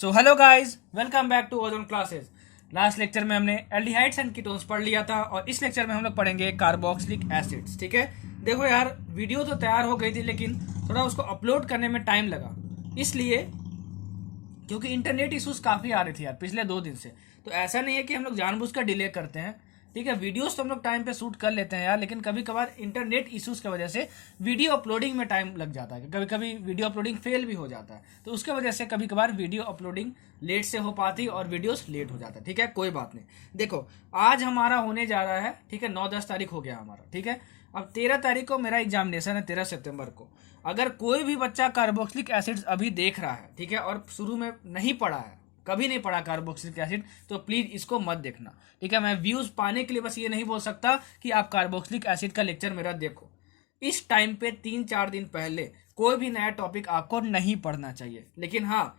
So hello guys, welcome back to Ozone Classes. Last lecture में हमने aldehydes and ketones पढ़ लिया था और इस लेक्चर में हम लोग पढ़ेंगे कार्बोक्सिलिक एसिड्स। ठीक है, देखो यार, वीडियो तो तैयार हो गई थी लेकिन थोड़ा उसको अपलोड करने में टाइम लगा, इसलिए क्योंकि इंटरनेट इशूज काफ़ी आ रही थी यार पिछले 2 दिन से। तो ऐसा नहीं है कि हम लोग जानबूझकर डिले करते हैं, ठीक है। वीडियोस तो हम लोग टाइम पे शूट कर लेते हैं यार, लेकिन कभी कभार इंटरनेट इश्यूज की वजह से वीडियो अपलोडिंग में टाइम लग जाता है, कभी कभी वीडियो अपलोडिंग फेल भी हो जाता है। तो उसके वजह से कभी कभार वीडियो अपलोडिंग लेट से हो पाती और वीडियोस लेट हो जाता है, ठीक है। कोई बात नहीं। देखो, आज हमारा होने जा रहा है, ठीक है, 9-10 तारीख हो गया हमारा, ठीक है। अब 13 तारीख को मेरा एग्जामिनेशन है, 13 सितंबर को। अगर कोई भी बच्चा कार्बोक्सिलिक एसिड्स अभी देख रहा है, ठीक है, और शुरू में नहीं पढ़ा है, कभी नहीं पढ़ा कार्बोक्सिलिक एसिड, तो प्लीज इसको मत देखना, ठीक है। मैं व्यूज पाने के लिए बस ये नहीं बोल सकता कि आप कार्बोक्सिलिक एसिड का लेक्चर मेरा देखो। इस टाइम पे 3-4 दिन पहले कोई भी नया टॉपिक आपको नहीं पढ़ना चाहिए, लेकिन हाँ,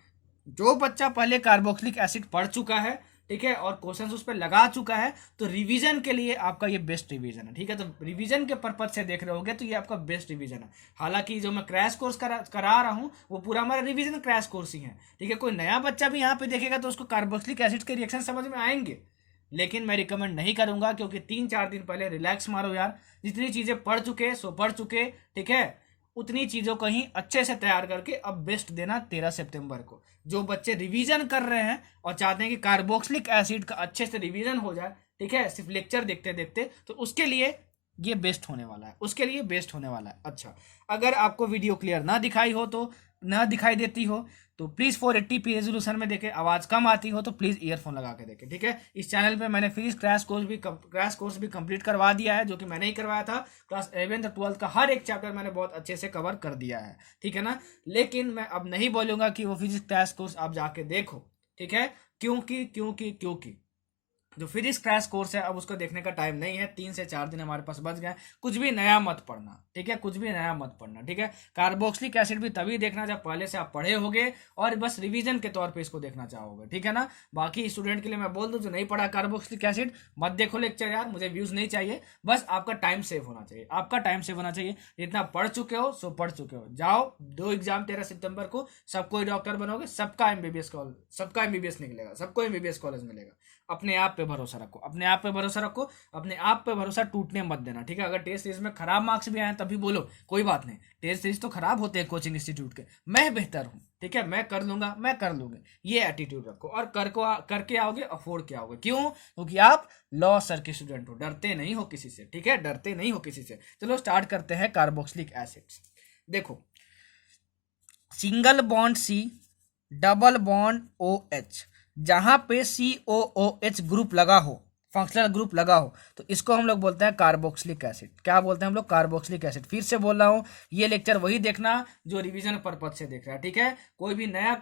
जो बच्चा पहले कार्बोक्सिलिक एसिड पढ़ चुका है, ठीक है, और क्वेश्चन उस पर लगा चुका है, तो रिवीजन के लिए आपका ये बेस्ट रिवीजन है, ठीक है। तो रिवीजन के पर्पज से देख रहे होगे तो ये आपका बेस्ट रिवीजन है। हालांकि जो मैं क्रैश कोर्स करा रहा हूँ वो पूरा हमारा रिवीजन क्रैश कोर्स ही है, ठीक है। कोई नया बच्चा भी यहाँ पे देखेगा तो उसको कार्बोक्सिलिक एसिड के रिएक्शन समझ में आएंगे, लेकिन मैं रिकमेंड नहीं करूंगा, क्योंकि 3-4 दिन पहले रिलैक्स मारो यार। जितनी चीजें पढ़ चुके सो पढ़ चुके, ठीक है। उतनी चीजों को ही अच्छे से तैयार करके अब बेस्ट देना 13 सितंबर को। जो बच्चे रिवीजन कर रहे हैं और चाहते हैं कि कार्बोक्सिलिक एसिड का अच्छे से रिवीजन हो जाए, ठीक है, सिर्फ लेक्चर देखते देखते, तो उसके लिए ये बेस्ट होने वाला है, उसके लिए बेस्ट होने वाला है। अच्छा, अगर आपको वीडियो क्लियर ना दिखाई हो, तो ना दिखाई देती हो, तो प्लीज़ 480p रेजोल्यूशन में देखें। आवाज़ कम आती हो तो प्लीज़ ईयरफोन लगा के देखें, ठीक है। इस चैनल पे मैंने फिजिक्स क्रैश कोर्स भी कंप्लीट करवा दिया है, जो कि मैंने ही करवाया था। क्लास 11th और 12th का हर एक चैप्टर मैंने बहुत अच्छे से कवर कर दिया है, ठीक है ना। लेकिन मैं अब नहीं बोलूँगा कि वो फिजिक्स क्रैश कोर्स आप जाके देखो, ठीक है। क्योंकि जो फिजिक्स क्रैश कोर्स है अब उसको देखने का टाइम नहीं है। 3 से 4 दिन हमारे पास बच गए। कुछ भी नया मत पढ़ना, ठीक है, कुछ भी नया मत पढ़ना, ठीक है। कार्बोक्सिलिक एसिड भी तभी देखना जब पहले से आप पढ़े होगे और बस रिवीजन के तौर पे इसको देखना चाहोगे, ठीक है ना। बाकी स्टूडेंट के लिए मैं बोल दूं, जो नहीं पढ़ा कार्बोक्सिलिक एसिड, मत देखो लेक्चर यार, मुझे व्यूज नहीं चाहिए। बस आपका टाइम सेव होना चाहिए, आपका टाइम सेव होना चाहिए। जितना पढ़ चुके हो सो पढ़ चुके हो, जाओ 2 एग्जाम 13 सितंबर को, सबको ही डॉक्टर बनोगे, सबका एमबीबीएस निकलेगा, सबको एमबीबीएस कॉलेज मिलेगा। अपने आप पे भरोसा रखो, अपने आप पे भरोसा रखो, अपने आप पे भरोसा टूटने मत देना, ठीक है। अगर टेस्ट सीरीज में खराब मार्क्स भी आए तभी बोलो कोई बात नहीं, टेस्ट सीरीज तो खराब होते हैं कोचिंग इंस्टीट्यूट के, मैं बेहतर हूँ, ठीक है, मैं कर लूंगा, मैं कर लूंगी, ये एटीट्यूड रखो और करके आओगे, अफोर्ड के आओगे। क्यों? क्योंकि आप लॉ सर के स्टूडेंट हो, डरते नहीं हो किसी से, ठीक है, डरते नहीं हो किसी से। चलो स्टार्ट करते हैं कार्बोक्सिलिक एसिड्स। देखो, single bond C, double bond O H, जहां पे सी ओ ओ एच ग्रुप लगा हो, फंक्शनल ग्रुप लगा हो, तो इसको हम लोग बोलते हैं कार्बोक्सिलिक एसिड। क्या बोलते हैं हम लोग? Carboxylic acid. फिर से बोल रहा हूँ, ये लेक्चर वही देखना जो रिवीजन पर्पज से देख रहा है, ठीक है। कोई भी नया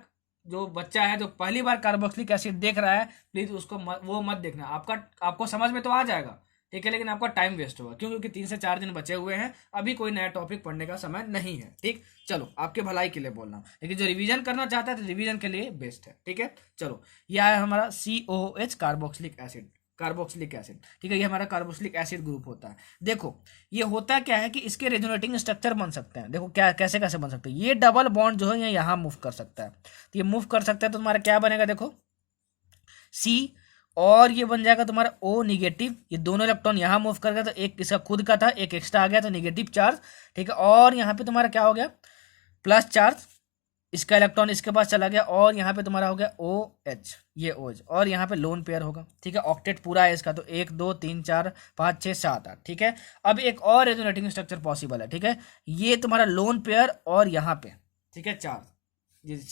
जो बच्चा है जो पहली बार कार्बोक्सिलिक एसिड देख रहा है, प्लीज उसको वो मत देखना। आपको समझ में तो आ जाएगा, ठीक है, लेकिन आपका टाइम वेस्ट होगा। क्यों? क्योंकि 3 से 4 दिन बचे हुए हैं, अभी कोई नया टॉपिक पढ़ने का समय नहीं है, ठीक। चलो, आपके भलाई के लिए बोल रहा हूँ, लेकिन जो रिवीजन करना चाहता है तो रिवीजन के लिए बेस्ट है, ठीक है। चलो, यह है हमारा COOH कार्बोक्सिलिक एसिड, ठीक है। ये हमारा कार्बोक्सिलिक एसिड ग्रुप होता है। देखो, ये होता क्या है कि इसके रेजोनेटिंग स्ट्रक्चर बन सकते हैं। देखो क्या कैसे कैसे बन सकते हैं। ये डबल बॉन्ड जो है ये यहाँ मूव कर सकता है, तो ये मूव कर सकता है, तो तुम्हारा क्या बनेगा? देखो, सी, और ये बन जाएगा तुम्हारा O निगेटिव। ये दोनों इलेक्ट्रॉन यहाँ मूव कर गया, तो एक इसका खुद का था, एक एक्स्ट्रा आ गया, तो निगेटिव चार्ज, ठीक है। और यहाँ पे तुम्हारा क्या हो गया? प्लस चार्ज, इसका इलेक्ट्रॉन इसके पास चला गया, और यहाँ पे तुम्हारा हो गया OH, ये OH, और यहाँ पे लोन पेयर होगा, ठीक है। ऑक्टेट पूरा है इसका, तो 1 2 3 4 5 6 7 8, ठीक है। अब एक और रेजोनेटिंग स्ट्रक्चर पॉसिबल है, ठीक है। ये तुम्हारा लोन पेयर और यहाँ पे, ठीक है, चार्ज, जिस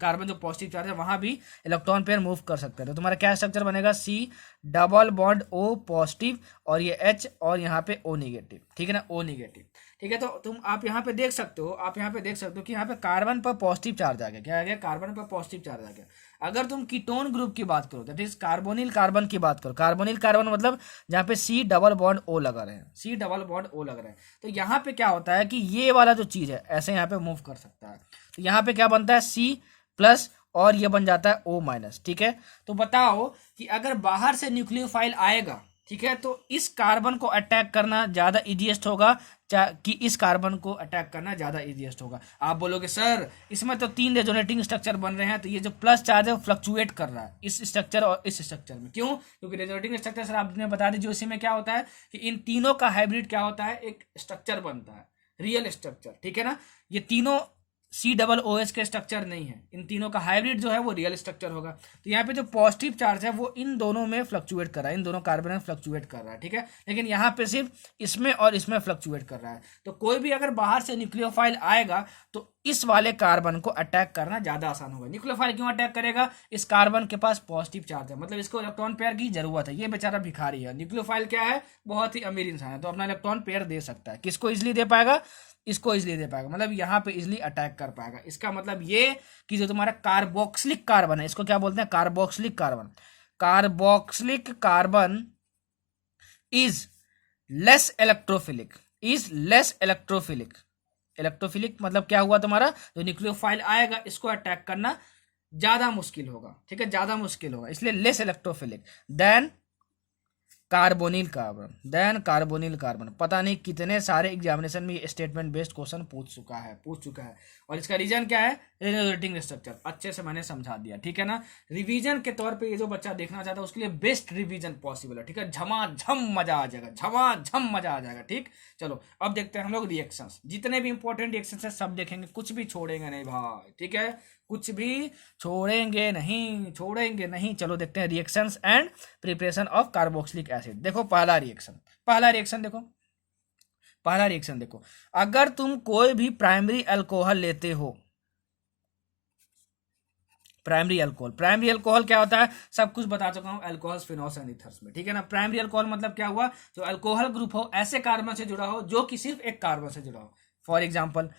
कार्बन जो पॉजिटिव चार्ज है वहां भी इलेक्ट्रॉन पेयर मूव कर सकते हैं, तो तुम्हारा क्या स्ट्रक्चर बनेगा? C double bond O positive, और ये H, और यहाँ पे O निगेटिव, ठीक है ना, O निगेटिव, ठीक है। तो आप यहाँ पे देख सकते हो, कि यहाँ पे कार्बन पर पॉजिटिव चार्ज आ गया। क्या आ गया? कार्बन पर पॉजिटिव चार्ज आ गया। अगर तुम कीटोन ग्रुप की बात करो, दैट इज कार्बोनिल कार्बन की बात करो, कार्बोनिल कार्बन मतलब जहाँ पे C डबल बॉन्ड O लगा रहे हैं, C डबल बॉन्ड O लग रहे हैं, तो यहाँ पे क्या होता है कि ये वाला जो चीज है ऐसे यहाँ पे मूव कर सकता है, तो यहाँ पे क्या बनता है? C प्लस, और ये बन जाता है O माइनस, ठीक है। तो बताओ कि अगर बाहर से न्यूक्लियोफाइल आएगा, ठीक है, तो इस कार्बन को अटैक करना ज्यादा इजीएस्ट होगा, कि इस कार्बन को अटैक करना ज़्यादा इजीएस्ट होगा। आप बोलोगे सर इसमें तो 3 रेजोनेटिंग स्ट्रक्चर बन रहे हैं, तो ये जो प्लस चार्ज है वो फ्लक्चुएट कर रहा है इस स्ट्रक्चर और इस स्ट्रक्चर में। क्यों? क्योंकि रेजोनेटिंग स्ट्रक्चर सर आपने बता दी जो इसी में क्या होता है कि इन तीनों का हाइब्रिड क्या होता है, एक स्ट्रक्चर बनता है, रियल स्ट्रक्चर, ठीक है ना। ये तीनों COOH के स्ट्रक्चर नहीं है, इन तीनों का हाइब्रिड जो है वो रियल स्ट्रक्चर होगा। तो यहाँ पे जो पॉजिटिव चार्ज है वो इन दोनों में फ्लक्चुएट कर रहा है, इन दोनों कार्बन में फ्लक्चुएट कर रहा है, ठीक है। लेकिन यहाँ पे सिर्फ इसमें और इसमें फ्लक्चुएट कर रहा है। तो कोई भी अगर बाहर से न्यूक्लियोफाइल आएगा तो इस वाले कार्बन को अटैक करना ज़्यादा आसान होगा। न्यूक्लियोफाइल क्यों अटैक करेगा? इस कार्बन के पास पॉजिटिव चार्ज है, मतलब इसको इलेक्ट्रॉन पेयर की जरूरत है। ये बेचारा भिखारी है। न्यूक्लियोफाइल क्या है? बहुत ही अमीर इंसान है, तो अपना इलेक्ट्रॉन पेयर दे सकता है। किसको इजिली दे पाएगा? इसको इजिली दे पाएगा, मतलब यहाँ पे इजिली अटैक कर पाएगा। इसका मतलब ये कि जो तुम्हारा कार्बोक्सिलिक कार्बन है, इसको क्या बोलते हैं? Carboxylic carbon. Carboxylic carbon is less electrophilic, is less electrophilic. Electrophilic मतलब क्या हुआ तुम्हारा? जो न्यूक्लियोफाइल आएगा इसको अटैक करना ज्यादा मुश्किल होगा, ठीक है, ज्यादा मुश्किल होगा, इसलिए less electrophilic then carbonyl carbon, then carbonyl carbon. पता नहीं कितने सारे एग्जामिनेशन में ये स्टेटमेंट बेस्ड क्वेश्चन पूछ चुका है। और इसका रीजन क्या है? Resonating structure. अच्छे से मैंने समझा दिया, ठीक है ना। रिवीजन के तौर पे ये जो बच्चा देखना चाहता है उसके लिए बेस्ट रिवीजन पॉसिबल है, ठीक है। झमाझम मजा आ जाएगा, झमाझम मजा आ जाएगा, ठीक। चलो अब देखते हैं हम लोग रिएक्शंस। जितने भी इंपॉर्टेंट रिएक्शंस है सब देखेंगे, कुछ भी छोड़ेंगे नहीं भाई, ठीक है, कुछ भी छोड़ेंगे नहीं। चलो देखते हैं reactions and preparation of carboxylic acid. देखो पहला रिएक्शन देखो, अगर तुम कोई भी प्राइमरी अल्कोहल लेते हो, प्राइमरी अल्कोहल क्या होता है? सब कुछ बता चुका हूं अल्कोहल्स, फिनॉल्स एंड ईथर्स में, ठीक है ना। प्राइमरी अल्कोहल मतलब क्या हुआ? जो अल्कोहल ग्रुप हो ऐसे कार्बन से जुड़ा हो जो कि सिर्फ एक कार्बन से जुड़ा हो। फॉर एग्जाम्पल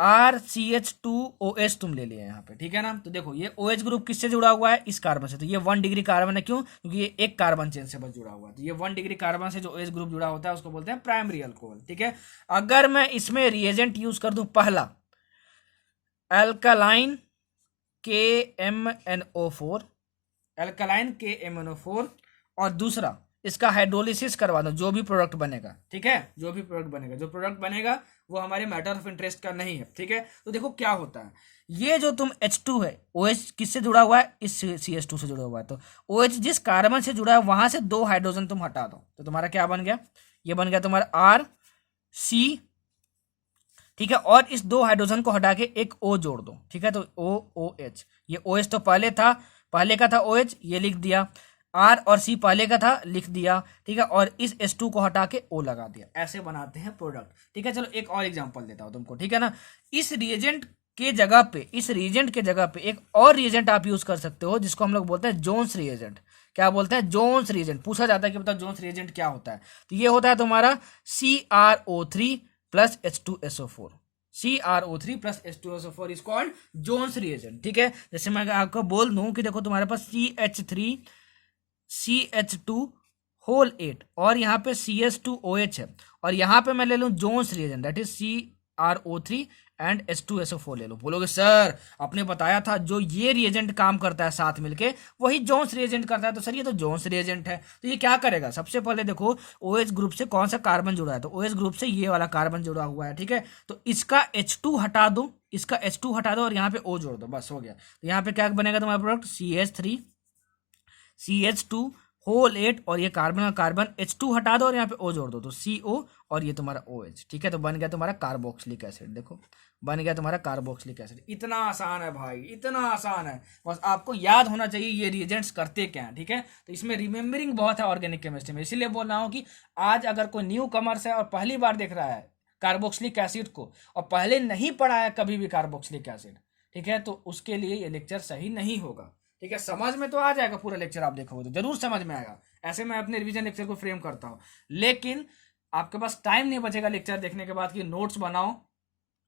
RCH2OH तुम ले लिया यहाँ पे, ठीक है ना। तो देखो ये OH ग्रुप किससे जुड़ा हुआ है? इस कार्बन से। तो ये 1 डिग्री कार्बन है, क्यों? क्योंकि ये एक कार्बन चेन से बस जुड़ा हुआ है। तो ये 1 डिग्री कार्बन से जो OH ग्रुप जुड़ा होता है उसको बोलते हैं प्राइमरी अल्कोहल, ठीक है। अगर मैं इसमें रिएजेंट यूज कर दूं, पहला अल्कलाइन KMNO4, और दूसरा इसका हाइड्रोलिसिस करवा दो, जो भी प्रोडक्ट बनेगा, ठीक है, जो प्रोडक्ट बनेगा वो हमारे मैटर ऑफ इंटरेस्ट का नहीं है, ठीक है। तो देखो क्या होता है, ये जो तुम H2 है, OH किससे जुड़ा हुआ है? इस CH2 से जुड़ा हुआ है। तो OH जिस कार्बन से जुड़ा है वहां से 2 हाइड्रोजन तुम हटा दो, तो तुम्हारा क्या बन गया? ये बन गया तुम्हारा RC, ठीक है। और इस 2 हाइड्रोजन को हटा के एक O जोड़ दो, ठीक है। तो OOH, ये OH तो पहले का था OH, ये लिख दिया। R और C पहले का था, लिख दिया, ठीक है। और इस H2 को हटा के O लगा दिया। ऐसे बनाते हैं प्रोडक्ट, ठीक है। चलो एक और एग्जांपल देता हूं तुमको, ठीक है ना। इस रिएजेंट के जगह पे एक और रिएजेंट आप यूज कर सकते हो जिसको हम लोग बोलते हैं जोन्स रिएजेंट। क्या बोलते हैं? Jones reagent. पूछा जाता है कि बताओ जोन्स रिएजेंट क्या होता है? तो ये होता है तुम्हारा CrO3 plus H2SO4। CrO3 plus H2SO4 is called Jones reagent, ठीक है। जैसे मैं आपको बोल दूं कि देखो तुम्हारे पास CH3CH2 और यहाँ पे CH2OH है, और यहाँ पे मैं ले लूँ Jones reagent, that is CrO3 and H2SO4 ले लो। बोलोगे सर आपने बताया था जो ये रिएजेंट काम करता है साथ मिलके वही जोन्स रिएजेंट करता है, तो सर ये तो जोन्स रिएजेंट है। तो ये क्या करेगा? सबसे पहले देखो OH ग्रुप से कौन सा कार्बन जुड़ा है, तो OH ग्रुप से ये वाला कार्बन जुड़ा हुआ है, ठीक है। तो इसका H2 हटा दो, और यहाँ पे O जोड़ दो, बस हो गया। तो यहाँ पे क्या बनेगा तुम्हारा प्रोडक्ट? CH3CH2 और ये कार्बन H2 हटा दो और यहाँ पे O जोड़ दो, तो CO और ये तुम्हारा OH, ठीक है। तो बन गया तुम्हारा कार्बोक्सिलिक एसिड। देखो बन गया तुम्हारा कार्बोक्सिलिक एसिड। इतना आसान है भाई, इतना आसान है, बस आपको याद होना चाहिए ये रिएजेंट्स करते क्या हैं, ठीक है। तो इसमें रिमेम्बरिंग बहुत है ऑर्गेनिक केमिस्ट्री में, इसीलिए बोल रहा हूँ कि आज अगर कोई न्यू कमर्स है और पहली बार देख रहा है कार्बोक्सिलिक एसिड को और पहले नहीं पढ़ा है कभी भी कार्बोक्सिलिक एसिड, ठीक है, तो उसके लिए ये लेक्चर सही नहीं होगा, ठीक है। समझ में तो आ जाएगा पूरा लेक्चर, आप देखोगे तो जरूर समझ में आएगा। ऐसे मैं अपने रिवीजन लेक्चर को फ्रेम करता हूँ, लेकिन आपके पास टाइम नहीं बचेगा लेक्चर देखने के बाद कि नोट्स बनाओ,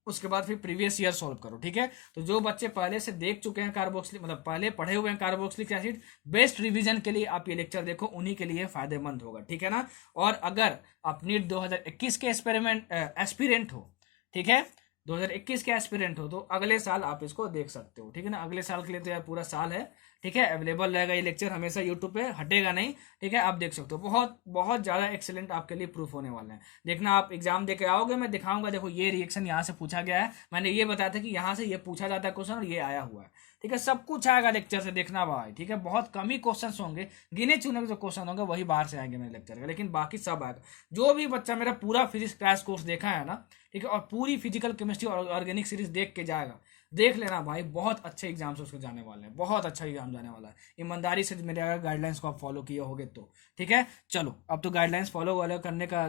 उसके बाद फिर प्रीवियस ईयर सॉल्व करो, ठीक है। तो जो बच्चे पहले से देख चुके हैं कार्बोक्सिलिक, मतलब पहले पढ़े हुए हैं कार्बोक्सिलिक एसिड, बेस्ट रिवीजन के लिए आप ये लेक्चर देखो, उन्हीं के लिए फायदेमंद होगा, ठीक है ना। और अगर आप नीट 2021 के एस्पिरेंट हो, ठीक है, 2021 के एस्पिरेंट हो, तो अगले साल आप इसको देख सकते हो, ठीक है ना। अगले साल के लिए तो यार पूरा साल है, ठीक है, अवेलेबल रहेगा ये लेक्चर हमेशा यूट्यूब पे, हटेगा नहीं, ठीक है, आप देख सकते हो। बहुत बहुत ज़्यादा एक्सेलेंट आपके लिए प्रूफ होने वाले हैं। देखना, आप एग्जाम दे के आओगे, मैं दिखाऊंगा, देखो ये रिएक्शन यहाँ से पूछा गया है, मैंने ये बताया था कि यहाँ से ये पूछा जाता है क्वेश्चन और ये आया हुआ है, ठीक है, सब कुछ आएगा लेक्चर से, देखना भाई, ठीक है। बहुत कम ही क्वेश्चन होंगे, गिने चुने जो क्वेश्चन होंगे वही बाहर से आएंगे मेरे लेक्चर का, लेकिन बाकी सब आएगा। जो भी बच्चा मेरा पूरा फिजिक्स क्रैश कोर्स देखा है ना, ठीक है, और पूरी फिजिकल केमिस्ट्री और ऑर्गेनिक सीरीज देख के जाएगा, देख लेना भाई, बहुत अच्छे एग्जाम से उसके जाने वाले हैं, बहुत अच्छा एग्जाम जाने वाला है। ईमानदारी से मेरे अगर गाइडलाइंस को आप फॉलो किए होगे तो, ठीक है। चलो, अब तो गाइडलाइंस फॉलो वाले करने का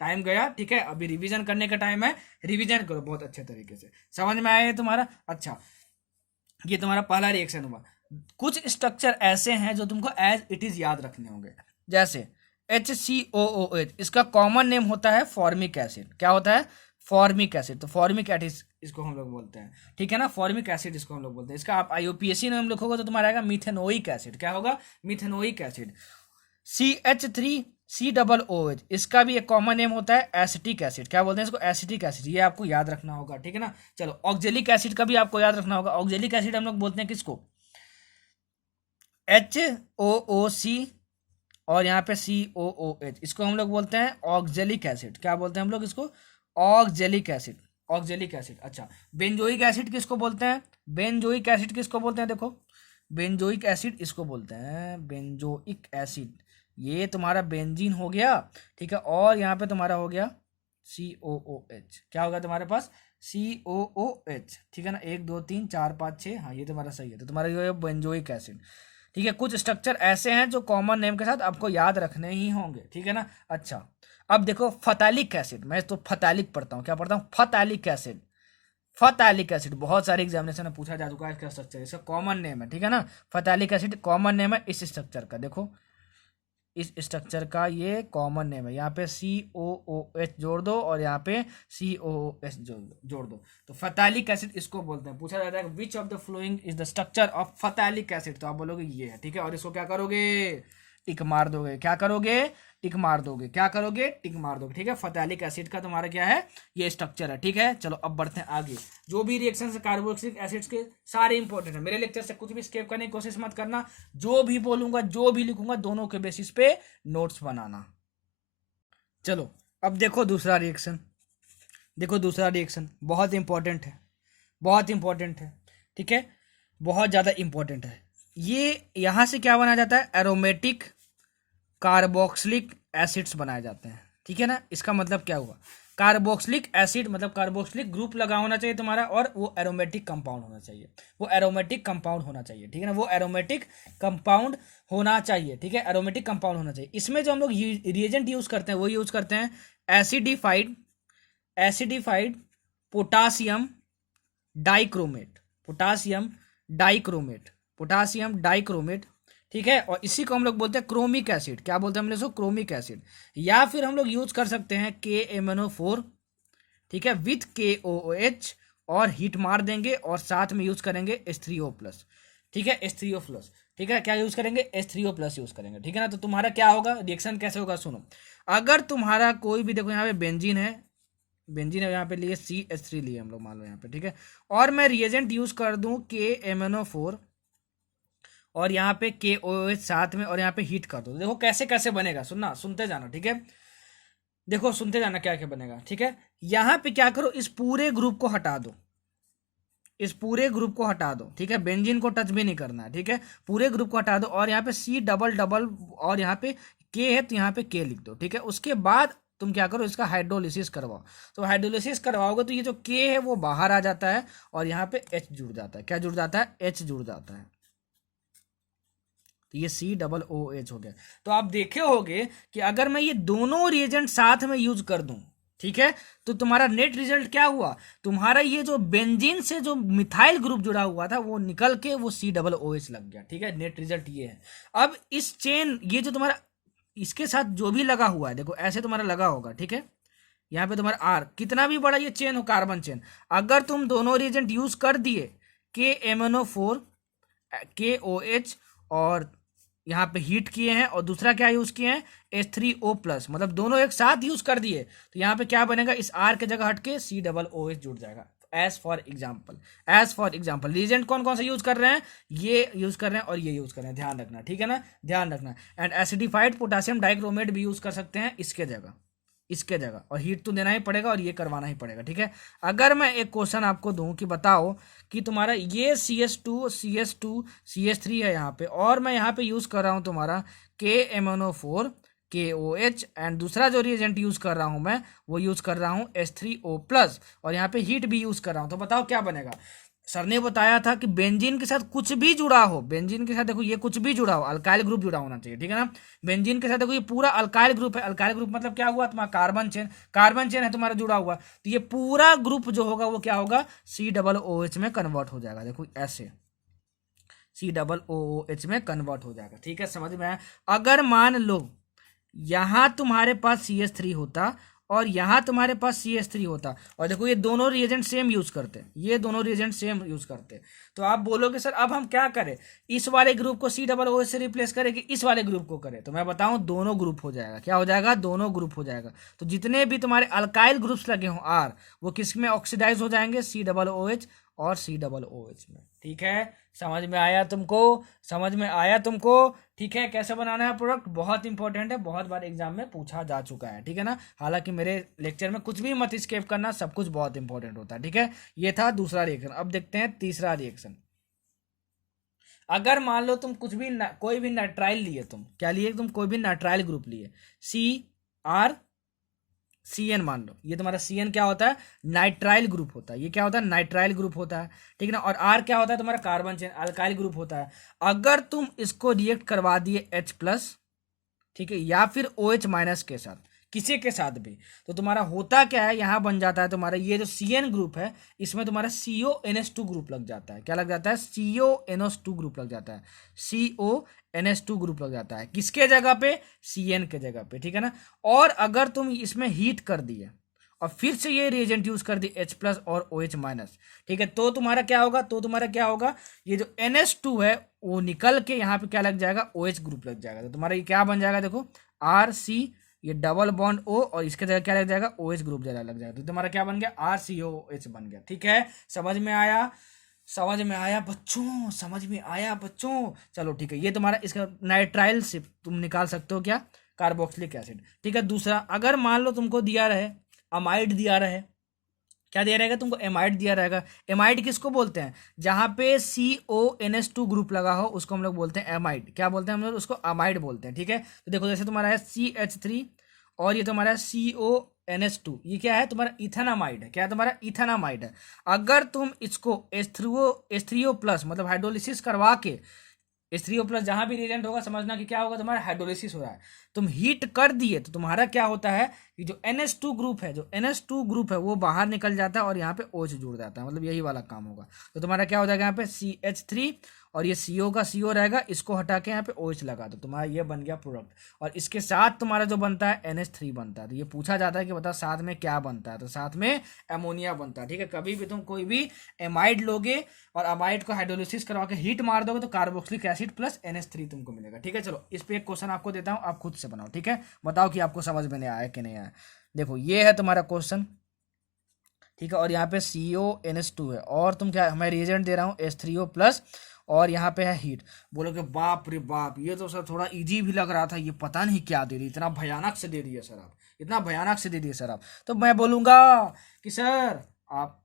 टाइम गया, ठीक है, अभी रिवीजन करने का टाइम है। रिवीजन करो बहुत अच्छे तरीके से, समझ में आया तुम्हारा? अच्छा, ये तुम्हारा पहला रिएक्शन हुआ। कुछ स्ट्रक्चर ऐसे हैं जो तुमको एज इट इज याद रखने होंगे, जैसे HCOOH, इसका कॉमन नेम होता है फॉर्मिक एसिड। क्या होता है? Formic acid. तो फॉर्मिक एसिड इसको हम लोग बोलते हैं, ठीक है ना, फॉर्मिक एसिड इसको हम लोग बोलते हैं। इसका आप IUPAC नाम लिखोगे तो तुम्हारा आएगा मिथेनोइक एसिड। क्या होगा? Methanoic acid. CH3COOH, इसका भी एक कॉमन नेम होता है एसिटिक एसिड। क्या बोलते हैं इसको? Acetic acid. ये आपको याद रखना होगा, ठीक है ना। चलो, ऑक्जेलिक एसिड का भी आपको याद रखना होगा। ऑक्जेलिक एसिड हम लोग बोलते हैं किसको? HOOC और यहाँ पे COOH, इसको हम लोग बोलते हैं ऑक्जेलिक एसिड। क्या बोलते हैं हम लोग इसको? Oxalic acid. Oxalic acid. अच्छा, बेंजोइक एसिड किसको बोलते हैं? बेंजोइक एसिड किसको बोलते हैं? देखो, बेंजोइक एसिड इसको बोलते हैं, बेंजोइक एसिड। ये तुम्हारा बेंजीन हो गया, ठीक है, और यहाँ पे तुम्हारा हो गया COOH। क्या होगा तुम्हारे पास? COOH, ठीक है ना। 1 2 3 4 5 6, हाँ, ये तुम्हारा सही है। तो तुम्हारा ये बेंजोइक एसिड, ठीक है। कुछ स्ट्रक्चर ऐसे हैं जो कॉमन नेम के साथ आपको याद रखने ही होंगे, ठीक है ना। अच्छा, अब देखो फतालिक एसिड, मैं तो फतालिक पढ़ता हूँ। क्या पढ़ता हूँ? फतालिक एसिड। फतालिक एसिड बहुत सारे एग्जामिनेशन में पूछा जा चुका है इसका स्ट्रक्चर, इसका कॉमन नेम है, ठीक है ना। फतालिक एसिड कॉमन नेम है इस स्ट्रक्चर का। देखो, इस स्ट्रक्चर का ये कॉमन नेम है। यहाँ पे COOH जोड़ दो और यहाँ पे COOH जोड़ दो, तो फतालिक एसिड इसको बोलते हैं। पूछा जाता है which of the following is the structure of phthalic acid, तो आप बोलोगे ये है, ठीक है। और इसको क्या करोगे? टिक मार दोगे। क्या करोगे? टिक मार दोगे। क्या करोगे? टिक मार दोगे, ठीक है। फतालिक एसिड का तुम्हारा क्या है? ये स्ट्रक्चर है, ठीक है। चलो, अब बढ़ते हैं आगे। जो भी रिएक्शन है कार्बोक्सिलिक एसिड्स के सारे इंपॉर्टेंट है। मेरे लेक्चर से कुछ भी स्किप करने की कोशिश मत करना। जो भी बोलूंगा, जो भी लिखूंगा, दोनों के बेसिस पे नोट्स बनाना। चलो, अब देखो दूसरा रिएक्शन। देखो दूसरा रिएक्शन बहुत इंपॉर्टेंट है, बहुत इंपॉर्टेंट है, ठीक है, बहुत ज़्यादा इंपॉर्टेंट है। ये यहाँ से क्या बनाया जाता है? एरोमेटिक कार्बोक्सिलिक एसिड्स बनाए जाते हैं, ठीक है ना। इसका मतलब क्या हुआ? कार्बोक्सिलिक एसिड मतलब कार्बोक्सिलिक ग्रुप लगा होना चाहिए तुम्हारा, और वो एरोमेटिक कंपाउंड होना चाहिए। वो एरोमेटिक कंपाउंड होना चाहिए, ठीक है ना। वो एरोमेटिक कंपाउंड होना चाहिए, ठीक है, एरोमेटिक कंपाउंड होना चाहिए। इसमें जो हम लोग रिएजेंट यूज करते हैं वो यूज करते हैं acidified potassium dichromate. Potassium dichromate, potassium dichromate, ठीक है। और इसी को हम लोग बोलते हैं क्रोमिक एसिड। क्या बोलते हैं हम लोग इसको? Chromic acid. या फिर हम लोग यूज कर सकते हैं KMnO4, ठीक है, विथ KOOH, और हीट मार देंगे और साथ में यूज करेंगे H3O+, ठीक है, H3O+, ठीक है। क्या यूज करेंगे? H3O+ यूज करेंगे, ठीक है ना। तो तुम्हारा क्या होगा? रिएक्शन कैसे होगा? सुनो, अगर तुम्हारा कोई भी, देखो यहाँ पे बेंजीन है, बेंजीन है, यहाँ पे लिए CH3 लिए हम लोग, मान लो यहाँ पे, ठीक है, और मैं रिएजेंट यूज कर दूं KMnO4 और यहाँ पे KOH साथ में, और यहाँ पे हीट कर दो। देखो कैसे कैसे बनेगा, सुनना, सुनते जाना, ठीक है। देखो सुनते जाना क्या क्या बनेगा, ठीक है। यहाँ पे क्या करो, इस पूरे ग्रुप को हटा दो, इस पूरे ग्रुप को हटा दो, ठीक है। बेंजीन को टच भी नहीं करना है, ठीक है। पूरे ग्रुप को हटा दो और यहाँ पे C और यहाँ पे K है तो यहाँ पे K लिख दो, ठीक है। उसके बाद तुम क्या करो, इसका हाइड्रोलिसिस करवाओ। तो हाइड्रोलिसिस करवाओगे तो ये जो K है वो बाहर आ जाता है और यहाँ पे H जुड़ जाता है। क्या जुड़ जाता है? H जुड़ जाता है। तो ये COOH हो गया। तो आप देखे होगे कि अगर मैं ये दोनों रिएजेंट साथ में यूज कर दूं, ठीक है, तो तुम्हारा नेट रिजल्ट क्या हुआ? तुम्हारा ये जो बेंजीन से जो मिथाइल ग्रुप जुड़ा हुआ था वो निकल के वो COOH लग गया, ठीक है। नेट रिजल्ट ये है। अब इस चेन, ये जो तुम्हारा इसके साथ जो भी लगा हुआ है, देखो ऐसे तुम्हारा लगा होगा, ठीक है। यहाँ पे तुम्हारा R, कितना भी बड़ा ये चेन हो, कार्बन चेन, अगर तुम दोनों रिएजेंट यूज कर दिए, KMnO4 KOH, और यहाँ पे हीट किए हैं, और दूसरा क्या यूज किए हैं? H3O+, मतलब दोनों एक साथ यूज कर दिए, तो यहाँ पे क्या बनेगा? इस R के जगह हट के COOH जुड़ जाएगा। एज फॉर एग्जाम्पल रिएजेंट कौन कौन सा यूज कर रहे हैं, ये यूज कर रहे हैं और ये यूज कर रहे हैं, ध्यान रखना, ठीक है ना, ध्यान रखना। एंड एसिडिफाइड पोटेशियम डाइक्रोमेट भी यूज कर सकते हैं इसके जगह, और हीट तो देना ही पड़ेगा और ये करवाना ही पड़ेगा, ठीक है। अगर मैं एक क्वेश्चन आपको दूं कि बताओ कि तुम्हारा ये CH2 CH3 है यहाँ पे, और मैं यहाँ पे यूज कर रहा हूँ तुम्हारा KMnO4 KOH, एंड दूसरा जो रिएजेंट यूज कर रहा हूँ मैं वो यूज कर रहा हूँ H3O+, और यहाँ पे हीट भी यूज कर रहा हूँ, तो बताओ क्या बनेगा। सर ने बताया था कि बेंजीन के साथ कुछ भी जुड़ा हो, बेंजीन के साथ देखो ये कुछ भी जुड़ा हो, अल्काइल ग्रुप जुड़ा होना चाहिए, ठीक है ना। बेंजीन के साथ देखो ये पूरा अल्काइल ग्रुप है, अल्काइल ग्रुप मतलब क्या हुआ तुम्हारा कार्बन चेन है तुम्हारा जुड़ा हुआ, तो ये पूरा ग्रुप जो होगा वो क्या होगा, COOH में कन्वर्ट हो जाएगा, देखो ऐसे COOH में कन्वर्ट हो जाएगा, ठीक है, समझ में आया। अगर मान लो यहां तुम्हारे पास CH3 होता और यहां तुम्हारे पास CH3 होता, और देखो ये दोनों रिएजेंट सेम यूज करते हैं, तो आप बोलोगे सर अब हम क्या करें, इस वाले ग्रुप को COOH से रिप्लेस करें कि इस वाले ग्रुप को करें, तो मैं बताऊं दोनों ग्रुप हो जाएगा, क्या हो जाएगा, दोनों ग्रुप हो जाएगा। तो जितने भी तुम्हारे अल्काइल ग्रुप्स लगे हों R, वो किस में ऑक्सीडाइज हो जाएंगे, COOH और COOH में, ठीक है, समझ में आया तुमको, ठीक है। कैसे बनाना है प्रोडक्ट, बहुत इंपॉर्टेंट है, बहुत बार एग्जाम में पूछा जा चुका है, ठीक है ना। हालांकि मेरे लेक्चर में कुछ भी मत स्किप करना, सब कुछ बहुत इंपॉर्टेंट होता है, ठीक है। ये था दूसरा रिएक्शन। अब देखते हैं तीसरा रिएक्शन। अगर मान लो तुम कोई भी नाइट्राइल लिए, तुम क्या लिए, तुम कोई भी नाइट्राइल ग्रुप लिए, CN मान लो, ये तुम्हारा CN क्या होता है, नाइट्राइल ग्रुप होता है, ये क्या होता है, नाइट्राइल ग्रुप होता है, ठीक है ना। और R क्या होता है तुम्हारा कार्बन चेन, अल्काइल ग्रुप होता है। अगर तुम इसको रिएक्ट करवा दिए H+, ठीक है, या फिर OH- के साथ, किसी के साथ भी, तो तुम्हारा होता क्या है, यहां बन जाता है तुम्हारा ये जो CN ग्रुप है, इसमें तुम्हारा CONH2 ग्रुप लग जाता है, क्या लग जाता है, CONH2 ग्रुप लग जाता है, CONH2 ग्रुप लग जाता है, किसके जगह पे, CN के जगह पे, ठीक है ना। और अगर तुम इसमें हीट कर दिए और फिर से ये रिएजेंट यूज कर दी H+ और OH-, ठीक है, तो तुम्हारा क्या होगा, ये जो NH2 है वो निकल के यहाँ पे क्या लग जाएगा, OH ग्रुप लग जाएगा, तो तुम्हारा ये क्या बन जाएगा, देखो RC, ये डबल बॉन्ड O, और इसके जगह क्या लग जाएगा, OH ग्रुप जगह लग जाएगा, तो तुम्हारा क्या बन गया, RCOH बन गया, ठीक है। समझ में आया बच्चों, चलो ठीक है। ये तुम्हारा इसका नाइट्राइल से तुम निकाल सकते हो क्या, कार्बोक्सिलिक एसिड, ठीक है। दूसरा, अगर मान लो तुमको दिया रहे अमाइड, क्या दिया रहेगा तुमको, एमाइड दिया रहेगा। एमाइड किसको बोलते हैं, जहां पे CONH2 ग्रुप लगा हो उसको हम लोग बोलते हैं एमाइड, क्या बोलते हैं हम लोग उसको, अमाइड बोलते हैं, ठीक है। तो देखो जैसे तुम्हारा है CH3 और ये तुम्हारा CONH2, ये क्या है तुम्हारा इथेनामाइड है, क्या है तुम्हारा इथेनामाइड है। अगर तुम इसको H3O+ मतलब हाइड्रोलिसिस करवा के, H3O+ जहां भी रिएजेंट होगा समझना कि क्या होगा, तुम्हारा हाइड्रोलिसिस हो रहा है, तुम हीट कर दिए तो तुम्हारा क्या होता है कि जो NH2 ग्रुप है वो बाहर निकल जाता है और यहाँ पे OH जुड़ जाता है, मतलब यही वाला काम होगा। तो तुम्हारा क्या हो जाएगा, यहाँ पे CH3 और ये CO का CO रहेगा, इसको हटा के यहाँ पे OH लगा दो, तुम्हारा ये बन गया प्रोडक्ट। और इसके साथ तुम्हारा जो बनता है NH3 बनता है। तो ये पूछा जाता है कि बताओ साथ में क्या बनता है, तो साथ में अमोनिया बनता है, ठीक है। कभी भी तुम कोई भी एमाइड लोगे और अमाइड को हाइड्रोलिसिस करवा के हीट मार दोगे तो कार्बोक्सिलिक एसिड प्लस NH3 तुमको मिलेगा, ठीक है। चलो इस पे एक क्वेश्चन आपको देता हूँ, आप खुद से बनाओ, ठीक है। बताओ कि आपको समझ में नहीं आया कि नहीं आया। देखो ये है तुम्हारा क्वेश्चन, ठीक है, और यहाँ पे CONH2 है और तुम क्या, मैं रिएजेंट दे रहा हूँ H3O+, और यहाँ पे है हीट। बोलोगे बाप रे बाप, ये तो सर थोड़ा इजी भी लग रहा था, ये पता नहीं क्या दे रही, इतना भयानक से दे रही है सर आप, इतना भयानक से दे दिए सर आप। तो मैं बोलूँगा कि सर आप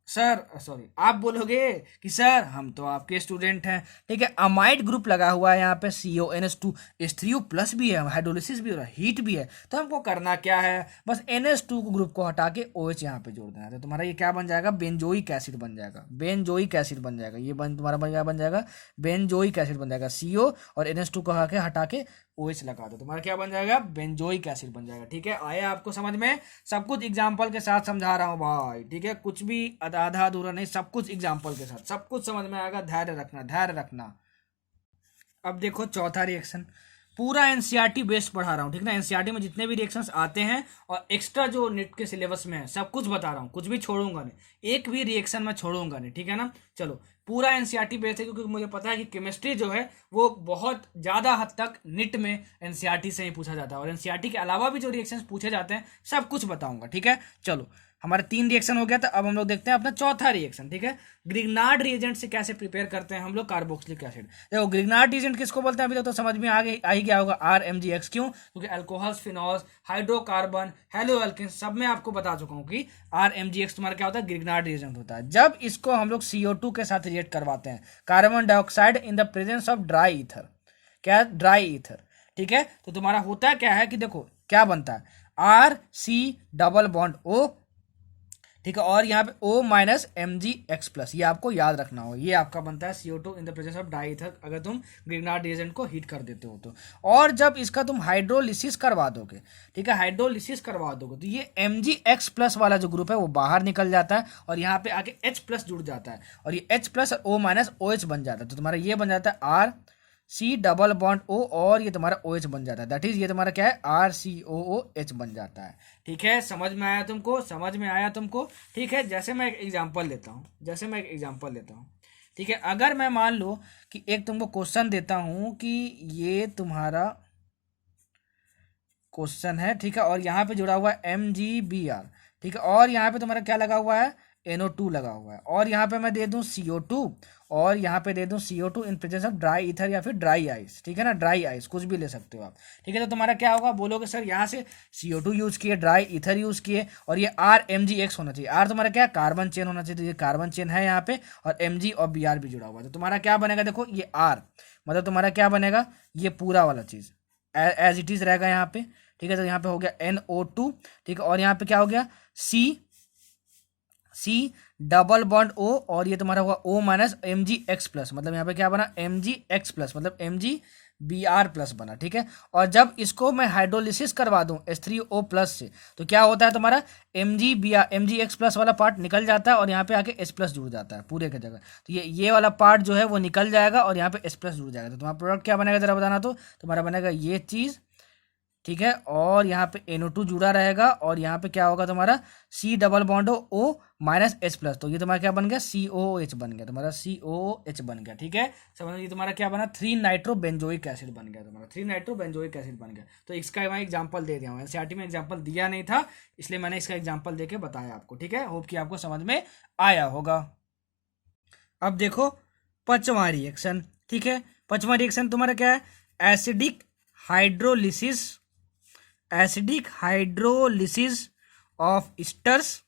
बोलोगे कि सर हम तो आपके स्टूडेंट हैं, ठीक है। अमाइड ग्रुप लगा हुआ है यहाँ पे, CONH2, H3O+ भी है, हाइड्रोलिसिस भी हो रहा है, हीट भी है, तो हमको करना क्या है, बस NH2 ग्रुप को हटा के OH यहाँ पे जोड़ देना है। तो तुम्हारा ये क्या बन जाएगा, बेंजोइक एसिड बन जाएगा, ये तुम्हारा बन जाएगा बेंजोइक एसिड बन जाएगा। CO और NH2 को हटा के OH लगा दो, तुम्हारा क्या बन जाएगा, बेंजोइक एसिड बन जाएगा, ठीक है। आया आपको समझ में, सब कुछ एग्जाम्पल के साथ समझा रहा हूँ भाई, ठीक है, कुछ भी आधा अधूरा नहीं, सब कुछ एग्जाम्पल के साथ, सब कुछ समझ में आएगा, धैर्य रखना। अब देखो चौथा रिएक्शन, पूरा एनसीईआरटी बेस्ड पढ़ा रहा हूँ, ठीक ना। एनसीईआरटी में जितने भी रिएक्शंस आते हैं और एक्स्ट्रा जो नेट के सिलेबस में है सब कुछ बता रहा हूँ, कुछ भी छोड़ूंगा नहीं, एक भी रिएक्शन में छोड़ूंगा नहीं, ठीक है ना। चलो पूरा एनसीईआरटी बेस्ड है, क्योंकि मुझे पता है कि केमिस्ट्री जो है वो बहुत ज़्यादा हद तक निट में एनसीईआरटी से ही पूछा जाता है, और एनसीईआरटी के अलावा भी जो रिएक्शंस पूछे जाते हैं सब कुछ बताऊंगा, ठीक है। चलो हमारा 3 रिएक्शन हो गया था। अब हम लोग देखते हैं अपना चौथा रिएक्शन, ठीक है। ग्रिग्नार्ड रिएजेंट से कैसे प्रिपेयर करते हैं हम लोग कार्बोक्सिलिक एसिड। देखो ग्रिग्नार्ड रिएजेंट किसको बोलते हैं अभी तक तो समझ में आ ही गया होगा, RMgX। क्यों? क्योंकि alcohols, phenols, hydrocarbon, halo alkane सब में आपको बता चुका हूँ कि RMgX तुम्हारा क्या होता है, ग्रिग्नार्ड रिएजेंट होता है। जब इसको हम लोग CO2 के साथ रिएक्ट करवाते हैं, carbon dioxide in the presence of dry ether, क्या ड्राई ईथर, ठीक है। तो तुम्हारा होता क्या है कि देखो क्या बनता है, RC डबल बॉन्ड O, ठीक है, और यहाँ पे O माइनस MgX+, ये आपको याद रखना हो, ये आपका बनता है CO2 in the presence of diether, अगर तुम ग्रिग्नार्ड रिएजेंट को हीट कर देते हो तो। और जब इसका तुम हाइड्रोलिसिस करवा दोगे, ठीक है, हाइड्रोलिसिस करवा दोगे तो ये MgX+ वाला जो ग्रुप है वो बाहर निकल जाता है और यहाँ पे आके H+ जुड़ जाता है और ये H+ और O माइनस OH बन जाता है। तो तुम्हारा ये बन जाता है RC डबल बॉन्ड O और ये तुम्हारा OH बन जाता है, दैट इज ये तुम्हारा क्या है, RCOOH बन जाता है। ठीक है, समझ में आया तुमको, समझ में आया तुमको, ठीक है। जैसे मैं एक एग्जांपल लेता हूँ, ठीक है। अगर मैं मान लो कि एक तुमको क्वेश्चन देता हूँ कि ये तुम्हारा क्वेश्चन है, ठीक है, और यहाँ पे जुड़ा हुआ है MgBr, ठीक है, और यहाँ पे तुम्हारा क्या लगा हुआ है, NO2 लगा हुआ है, और यहाँ पे मैं दे दूँ CO2 और यहाँ पे दे दूँ CO2 in presence of dry ether या फिर ड्राई आइस, ठीक है ना, ड्राई आइस कुछ भी ले सकते हो आप, ठीक है। तो तुम्हारा क्या होगा, बोलोगे सर यहाँ से CO2 यूज किए, ड्राई ईथर यूज किए और ये RMgX होना चाहिए। R तुम्हारा क्या, कार्बन चेन होना चाहिए, तो ये कार्बन चेन है यहाँ पे और Mg और Br भी जुड़ा हुआ है। तो तुम्हारा क्या बनेगा, देखो ये R मतलब तुम्हारा क्या बनेगा, ये पूरा वाला चीज एज इट इज रहेगा यहाँ पे, ठीक है। तो यहाँ पे हो गया NO2, ठीक है, और यहाँ पे क्या हो गया C डबल बॉन्ड O और ये तुम्हारा होगा O माइनस MgX+, मतलब यहाँ पे क्या बना, MgX+, मतलब MgBr+ बना, ठीक है। और जब इसको मैं हाइड्रोलिसिस करवा दूं H3O+ से तो क्या होता है, तुम्हारा MgX+ वाला पार्ट निकल जाता है और यहाँ पे आके H+ जुड़ जाता है पूरे की जगह। तो ये वाला पार्ट जो है वो निकल जाएगा और यहाँ पे H+ जुड़ जाएगा। तो तुम्हारा प्रोडक्ट क्या बनेगा जरा बताना, तो तुम्हारा बनेगा ये चीज़, ठीक है, और यहाँ पे NO2 जुड़ा रहेगा और यहाँ पे क्या होगा तुम्हारा C double bond O minus H+, तो ये तुम्हारा क्या बन गया, COOH बन गया, तुम्हारा COOH बन गया, ठीक है। समझ ये तुम्हारा क्या बना, 3 नाइट्रो बेंजोइक एसिड बन गया, तुम्हारा 3 नाइट्रो बेंजोइक एसिड बन गया। तो इसका मैं एग्जांपल दे दिया हूँ, NCERT में एग्जांपल दिया नहीं था इसलिए मैंने इसका एग्जांपल दे के बताया आपको, ठीक है। होप कि आपको समझ में आया होगा। अब देखो पांचवा रिएक्शन, ठीक है, पांचवा रिएक्शन तुम्हारा क्या है, acidic hydrolysis of esters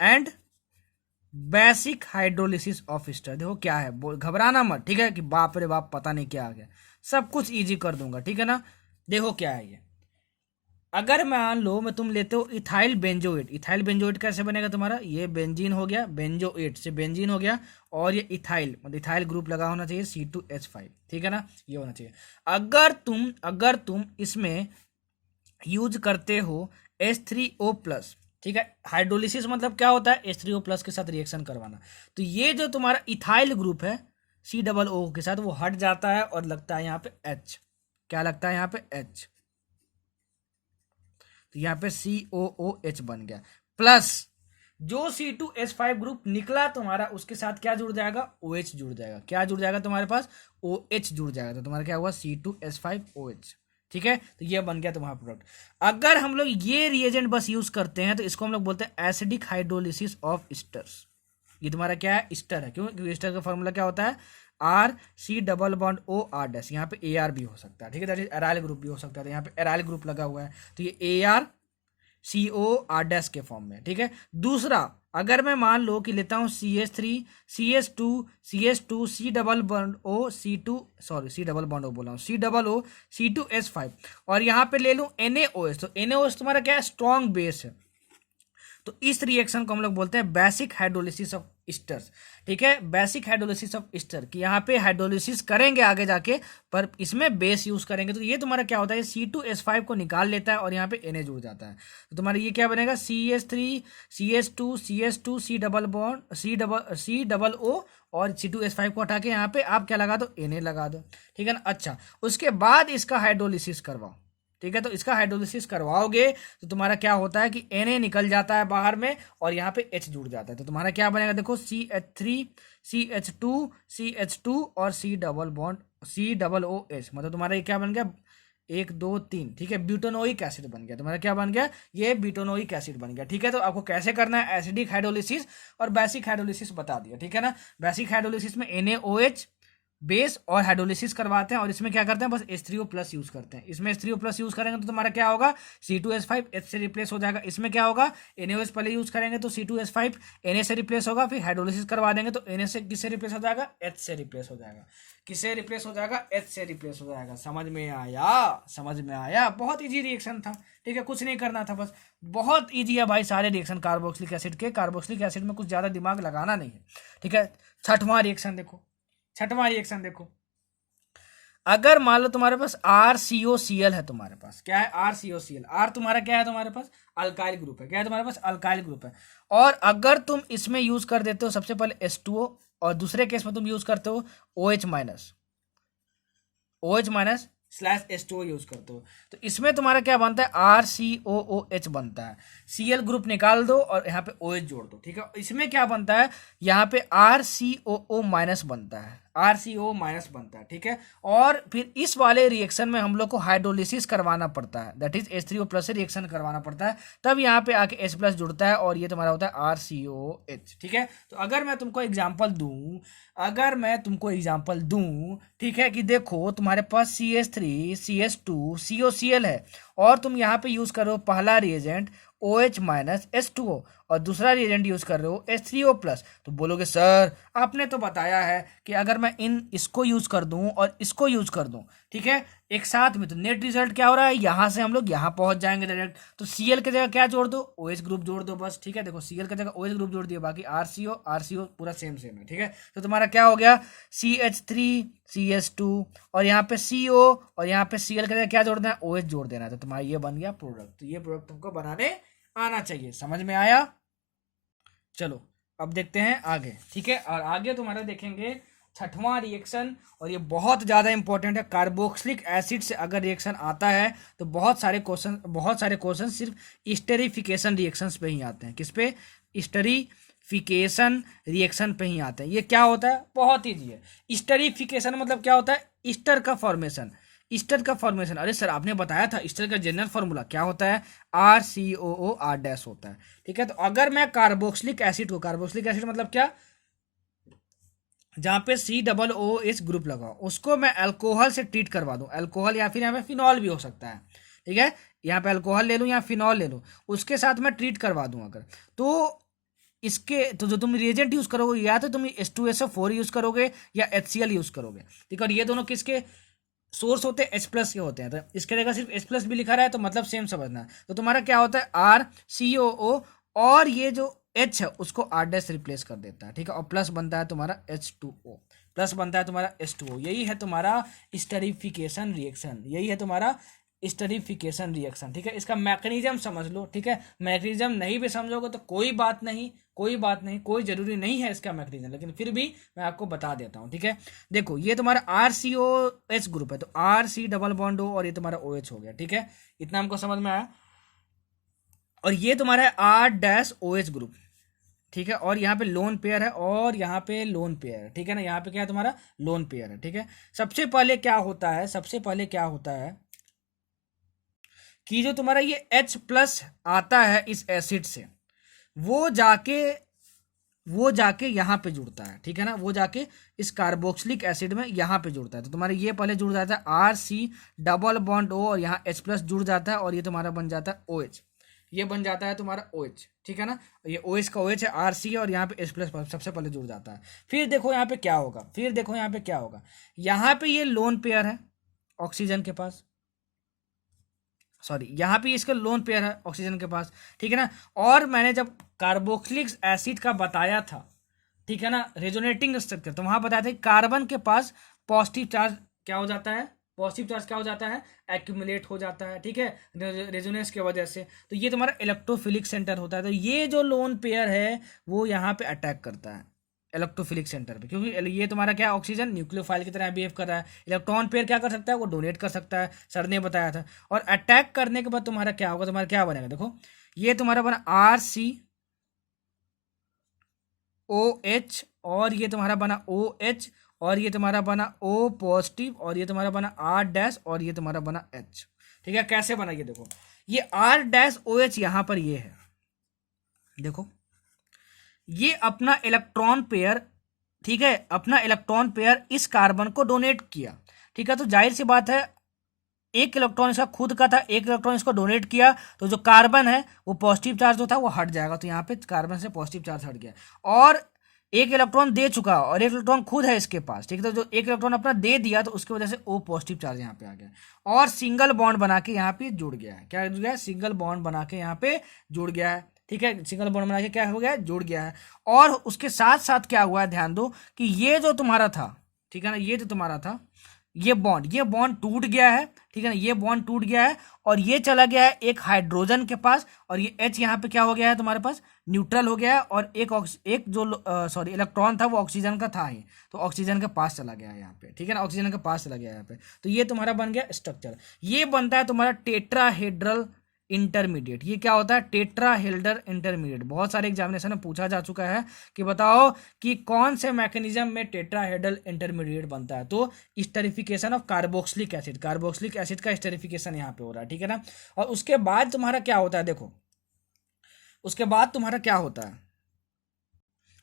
and basic hydrolysis of ester. देखो क्या है, घबराना मत, ठीक है, कि बाप रे बाप पता नहीं क्या आ गया, सब कुछ इजी कर दूंगा, ठीक है ना। देखो क्या है ये, अगर मान लो मैं तुम लेते हो इथाइल बेंजोएट कैसे बनेगा तुम्हारा, ये बेंजीन हो गया, बेंजोएट से बेंजीन हो गया और ये इथाइल मतलब इथाइल ग्रुप लगा होना चाहिए C2H5, ठीक है ना, ये होना चाहिए। अगर तुम इसमें यूज करते हो H3O+, ठीक है, हाइड्रोलिसिस मतलब क्या होता है, H3O+ के साथ रिएक्शन करवाना, तो ये जो तुम्हारा इथाइल ग्रुप है C+O के साथ वो हट जाता है और लगता है यहाँ पे H, क्या लगता है यहाँ पे H, तो यहाँ पे COOH बन गया, प्लस जो C2H5 ग्रुप निकला तुम्हारा उसके साथ क्या जुड़ जाएगा, OH जुड़ जाएगा, क्या जुड़ जाएगा तुम्हारे पास, OH जुड़ जाएगा, तो तुम्हारा क्या हुआ C2H5OH, ठीक है। तो ये बन गया तुम्हारा प्रोडक्ट। अगर हम लोग ये रिएजेंट बस यूज करते हैं तो इसको हम लोग बोलते हैं एसिडिक हाइड्रोलिसिस ऑफ स्टर्स। ये तुम्हारा क्या है, स्टर है, क्यों, क्योंकि स्टर का फॉर्मूला क्या होता है, RC डबल बॉन्ड OR', यहाँ पे AR भी हो सकता है, ठीक है, दैट इज एराइल ग्रुप भी हो सकता है, तो यहाँ पे एराइल ग्रुप लगा हुआ है तो ये ARCOR' के फॉर्म में, ठीक है। दूसरा, अगर मैं मान लो कि लेता हूँ CH3 CH2 C double bond O C2 sorry C double bond O बोला हूँ C+O C2H5 और यहाँ पे ले लूँ NaOH, तो NaOH तुम्हारा क्या है, स्ट्रॉन्ग बेस है, तो इस रिएक्शन को हम लोग बोलते हैं बेसिक हाइड्रोलिसिस ऑफ स्टर्स, ठीक है, बेसिक हाइड्रोलिसिस ऑफ स्टर, कि यहाँ पे हाइड्रोलिसिस करेंगे आगे जाके पर इसमें बेस यूज करेंगे, तो ये तुम्हारा क्या होता है, C2H5 को निकाल लेता है और यहाँ पे Na जुड़ जाता है, तो तुम्हारा ये क्या बनेगा, CH3 CH2 C+O और C2H5 को हटा के यहाँ पे आप क्या लगा दो, Na लगा दो, ठीक है ना। अच्छा, उसके बाद इसका हाइड्रोलिसिस करवाओ, ठीक है, तो इसका हाइड्रोलिसिस करवाओगे तो तुम्हारा क्या होता है कि Na निकल जाता है बाहर में और यहाँ पे H जुड़ जाता है, तो तुम्हारा क्या बनेगा, देखो CH3 CH2 और C डबल OH, मतलब तुम्हारा ये क्या बन गया, 1 2 3, ठीक है, ब्यूटानोइक एसिड बन गया तुम्हारा। क्या बन गया? ये ब्यूटानोइक एसिड बन गया, ठीक है। तो आपको कैसे करना है, एसिडिक हाइड्रोलिसिस और बेसिक हाइड्रोलिसिस बता दिया, ठीक है ना। बेसिक हाइड्रोलिसिस में NaOH बेस और हाइड्रोलिसिस करवाते हैं, और इसमें क्या करते हैं, बस H3O+ यूज करते हैं। इसमें H3O+ यूज करेंगे तो तुम्हारा क्या होगा, C2H5 H से रिप्लेस हो जाएगा। इसमें क्या होगा, NaOH पहले यूज करेंगे तो C2H5 Na से रिप्लेस होगा, फिर हाइड्रोलिसिस करवा देंगे तो Na से किससे रिप्लेस हो जाएगा, H से रिप्लेस हो जाएगा। किससे रिप्लेस हो जाएगा, H से रिप्लेस हो जाएगा। समझ में आया? समझ में आया? बहुत इजी रिएक्शन था, ठीक है, कुछ नहीं करना था, बस बहुत इजी है भाई सारे रिएक्शन कार्बोक्सिलिक एसिड के। कार्बोक्सिलिक एसिड में कुछ ज्यादा दिमाग लगाना नहीं है, ठीक है। छठवां रिएक्शन देखो, छठवां रिएक्शन देखो। अगर मान लो तुम्हारे पास RCOCl है, तुम्हारे पास क्या है, RCOCl। R तुम्हारा क्या है, तुम्हारे पास अल्काइल ग्रुप है। क्या है तुम्हारे पास, अल्काइल ग्रुप है। और अगर तुम इसमें यूज कर देते हो सबसे पहले H2O, और दूसरे केस में तुम यूज करते हो OH- स्लैश H2O यूज करते हो, तो इसमें तुम्हारा क्या बनता है, RCOOH बनता है। Cl ग्रुप निकाल दो और यहाँ पे OH जोड़ दो, ठीक है। इसमें क्या बनता है, यहाँ पे RCOO- बनता है, RCOO- बनता है, ठीक है। और फिर इस वाले रिएक्शन में हम लोग को हाइड्रोलिसिस करवाना पड़ता है, दैट इज H3O+ से रिएक्शन करवाना पड़ता है, तब यहाँ पे आके H+ जुड़ता है और ये तुम्हारा होता है RCOH, ठीक है। तो अगर मैं तुमको एग्जाम्पल दूं, ठीक है, कि देखो तुम्हारे पास CH3 CH2 COCl है, और तुम यहाँ पे यूज कर रहे हो पहला रिएजेंट OH- H2O, और दूसरा रिएजेंट यूज कर रहे हो H3O+, तो बोलोगे सर आपने तो बताया है कि अगर मैं इसको यूज कर दूं और इसको यूज कर दूं, ठीक है, एक साथ में, तो नेट रिजल्ट क्या हो रहा है, यहां से हम लोग यहां पहुंच जाएंगे डायरेक्ट। तो Cl की जगह क्या जोड़ दो, OH ग्रुप जोड़ दो बस, ठीक है। देखो Cl की जगह OH ग्रुप जोड़ दिया, बाकी RCO पूरा सेम है, ठीक है। तो तुम्हारा क्या हो गया, CH3 CH2, और यहाँ पे CO, और यहाँ पे Cl की जगह क्या जोड़ देना, OH जोड़ देना है, तो तुम्हारा ये बन गया प्रोडक्ट। तो ये प्रोडक्ट तुमको बनाने आना चाहिए। समझ में आया? चलो अब देखते हैं आगे, ठीक है। और आगे तुम्हारा देखेंगे छठवां रिएक्शन, और ये बहुत ज़्यादा इंपॉर्टेंट है। कार्बोक्सिलिक एसिड से अगर रिएक्शन आता है तो बहुत सारे क्वेश्चन सिर्फ स्टेरिफिकेशन रिएक्शंस पे ही आते हैं। किस पे? स्टेरिफिकेशन रिएक्शन पे ही आते हैं। ये क्या होता है, बहुत ईजी है। स्टेरिफिकेशन मतलब क्या होता है, ईस्टर का फॉर्मेशन। ईस्टर का फॉर्मेशन, अरे सर आपने बताया था ईस्टर का जनरल फॉर्मूला क्या होता है, RCOOR- होता है, ठीक है। तो अगर मैं कार्बोक्सिलिक एसिड मतलब क्या, जहाँ पे COOH ग्रुप लगा उसको मैं अल्कोहल से ट्रीट करवा दूं, अल्कोहल या फिर यहाँ पे फिनॉल भी हो सकता है, ठीक है। यहाँ पे अल्कोहल ले लूँ या फिनॉल ले लूँ, उसके साथ मैं ट्रीट करवा दूं अगर, तो इसके तो जो तुम रिएजेंट यूज करोगे, या तो तुम H2SO4 यूज करोगे या HCl यूज करोगे, ठीक है। और ये दोनों किसके सोर्स होते हैं, H+ के होते हैं। तो इसके जगह सिर्फ H+ भी लिखा रहा है तो मतलब सेम समझना। तो तुम्हारा क्या होता है, RCOO, और ये जो H है उसको R- रिप्लेस कर देता है, ठीक है। और प्लस बनता है तुम्हारा H2O, प्लस बनता है तुम्हारा H2O। यही है तुम्हारा स्टेरिफिकेशन रिएक्शन, यही है तुम्हारा स्टेरिफिकेशन रिएक्शन, ठीक है। इसका मैकेनिज्म समझ लो, ठीक है। मैकेनिज्म नहीं भी समझोगे तो कोई बात नहीं, कोई जरूरी नहीं है इसका मैकेनिज्म, लेकिन फिर भी मैं आपको बता देता हूँ, ठीक है। देखो ये तुम्हारा RCOH ग्रुप है, तो RC डबल बॉन्ड O, और ये तुम्हारा OH हो गया, ठीक है। इतना हमको समझ में आया। और ये तुम्हारा है R- ग्रुप, ठीक है। और यहाँ पे लोन पेयर है, और यहाँ पे लोन पेयर है, ठीक है ना। यहाँ पे क्या है, तुम्हारा लोन पेयर है, ठीक है। सबसे पहले क्या होता है कि जो तुम्हारा ये H+ आता है इस एसिड से, वो जाके वो जाके यहाँ पे जुड़ता है, ठीक है ना। वो जाके इस कार्बोक्सिलिक एसिड में यहाँ पे जुड़ता है। तो तुम्हारा ये पहले जुड़ जाता है RC डबल बॉन्ड O, और यहाँ H+ जुड़ जाता है, और ये तुम्हारा बन जाता है OH। ये बन जाता है तुम्हारा OH, ठीक है ना। ये OH का OH है, RC, और यहाँ पे H+ सबसे पहले जुड़ जाता है। फिर देखो यहाँ पे क्या होगा, यहाँ पे ये लोन पेयर है ऑक्सीजन के पास, सॉरी यहाँ पे इसका लोन पेयर है ऑक्सीजन के पास, ठीक है ना। और मैंने जब कार्बोक्सिलिक एसिड का बताया था, ठीक है ना, रेजोनेटिंग स्ट्रक्चर, तो वहां बताया था कि कार्बन के पास पॉजिटिव चार्ज क्या हो जाता है, एक्यूमुलेट हो जाता है, ठीक है, रेजोनेंस की वजह से। तो ये तुम्हारा इलेक्ट्रोफिलिक सेंटर होता है। तो ये जो लोन पेयर है वो यहाँ पे अटैक करता है इलेक्ट्रोफिलिक सेंटर पे, क्योंकि ये तुम्हारा क्या, ऑक्सीजन न्यूक्लियोफाइल की तरह बिहेव कर रहा है। इलेक्ट्रॉन पेयर क्या कर सकता है, वो डोनेट कर सकता है, सर ने बताया था। और अटैक करने के बाद तुम्हारा क्या होगा, तुम्हारा क्या बनेगा, देखो ये तुम्हारा बना RCOH, और ये तुम्हारा बना OH, और ये तुम्हारा बना O पॉजिटिव, और ये तुम्हारा बना R डैश, और ये तुम्हारा बना H। ठीक है, कैसे बना ये देखो, ये R डैश OH यहाँ पर ये है, देखो ये अपना इलेक्ट्रॉन पेयर, ठीक है, अपना इलेक्ट्रॉन पेयर इस कार्बन को डोनेट किया। ठीक है, तो जाहिर सी बात है एक इलेक्ट्रॉन इसका खुद का था, एक इलेक्ट्रॉन इसको डोनेट किया, तो जो कार्बन है वो पॉजिटिव चार्ज जो था वो हट जाएगा, तो यहाँ पे कार्बन से पॉजिटिव चार्ज हट गया। और एक इलेक्ट्रॉन दे चुका और एक इलेक्ट्रॉन खुद है इसके पास, ठीक है, तो जो एक इलेक्ट्रॉन अपना दे दिया तो उसकी वजह से O पॉजिटिव चार्ज यहाँ पे आ गया, और सिंगल बॉन्ड बना के यहाँ पे जुड़ गया है। क्या जुड़ गया है? सिंगल बॉन्ड बना के यहाँ पे जुड़ गया है। ठीक है, सिंगल बॉन्ड बना के क्या हो गया है? जुड़ गया है। और उसके साथ साथ क्या हुआ है, ध्यान दो कि ये जो तुम्हारा था, ठीक है ना, ये जो तुम्हारा था ये बॉन्ड टूट गया है। ठीक है ना, ये बॉन्ड टूट गया है और ये चला गया है एक हाइड्रोजन के पास, और ये H यहाँ पे क्या हो गया है तुम्हारे पास? न्यूट्रल हो गया है, और एक जो इलेक्ट्रॉन था वो ऑक्सीजन का था ही, तो ऑक्सीजन के पास चला गया है यहाँ पे। ठीक है ना, ऑक्सीजन के पास चला गया है यहाँ पे, तो ये तुम्हारा बन गया स्ट्रक्चर। ये बनता है तुम्हारा टेट्राहेड्रल इंटरमीडिएट। ये क्या होता है? Tetrahedral intermediate. बहुत सारे एग्जामिनेशन में पूछा जा चुका है कि बताओ कि कौन से मैकेनिज्म में टेट्राहेड्रल इंटरमीडिएट बनता है, तो esterification of carboxylic acid, carboxylic acid का स्टेरिफिकेशन यहाँ पे हो रहा है। ठीक है ना, और उसके बाद तुम्हारा क्या होता है, देखो उसके बाद तुम्हारा क्या होता है,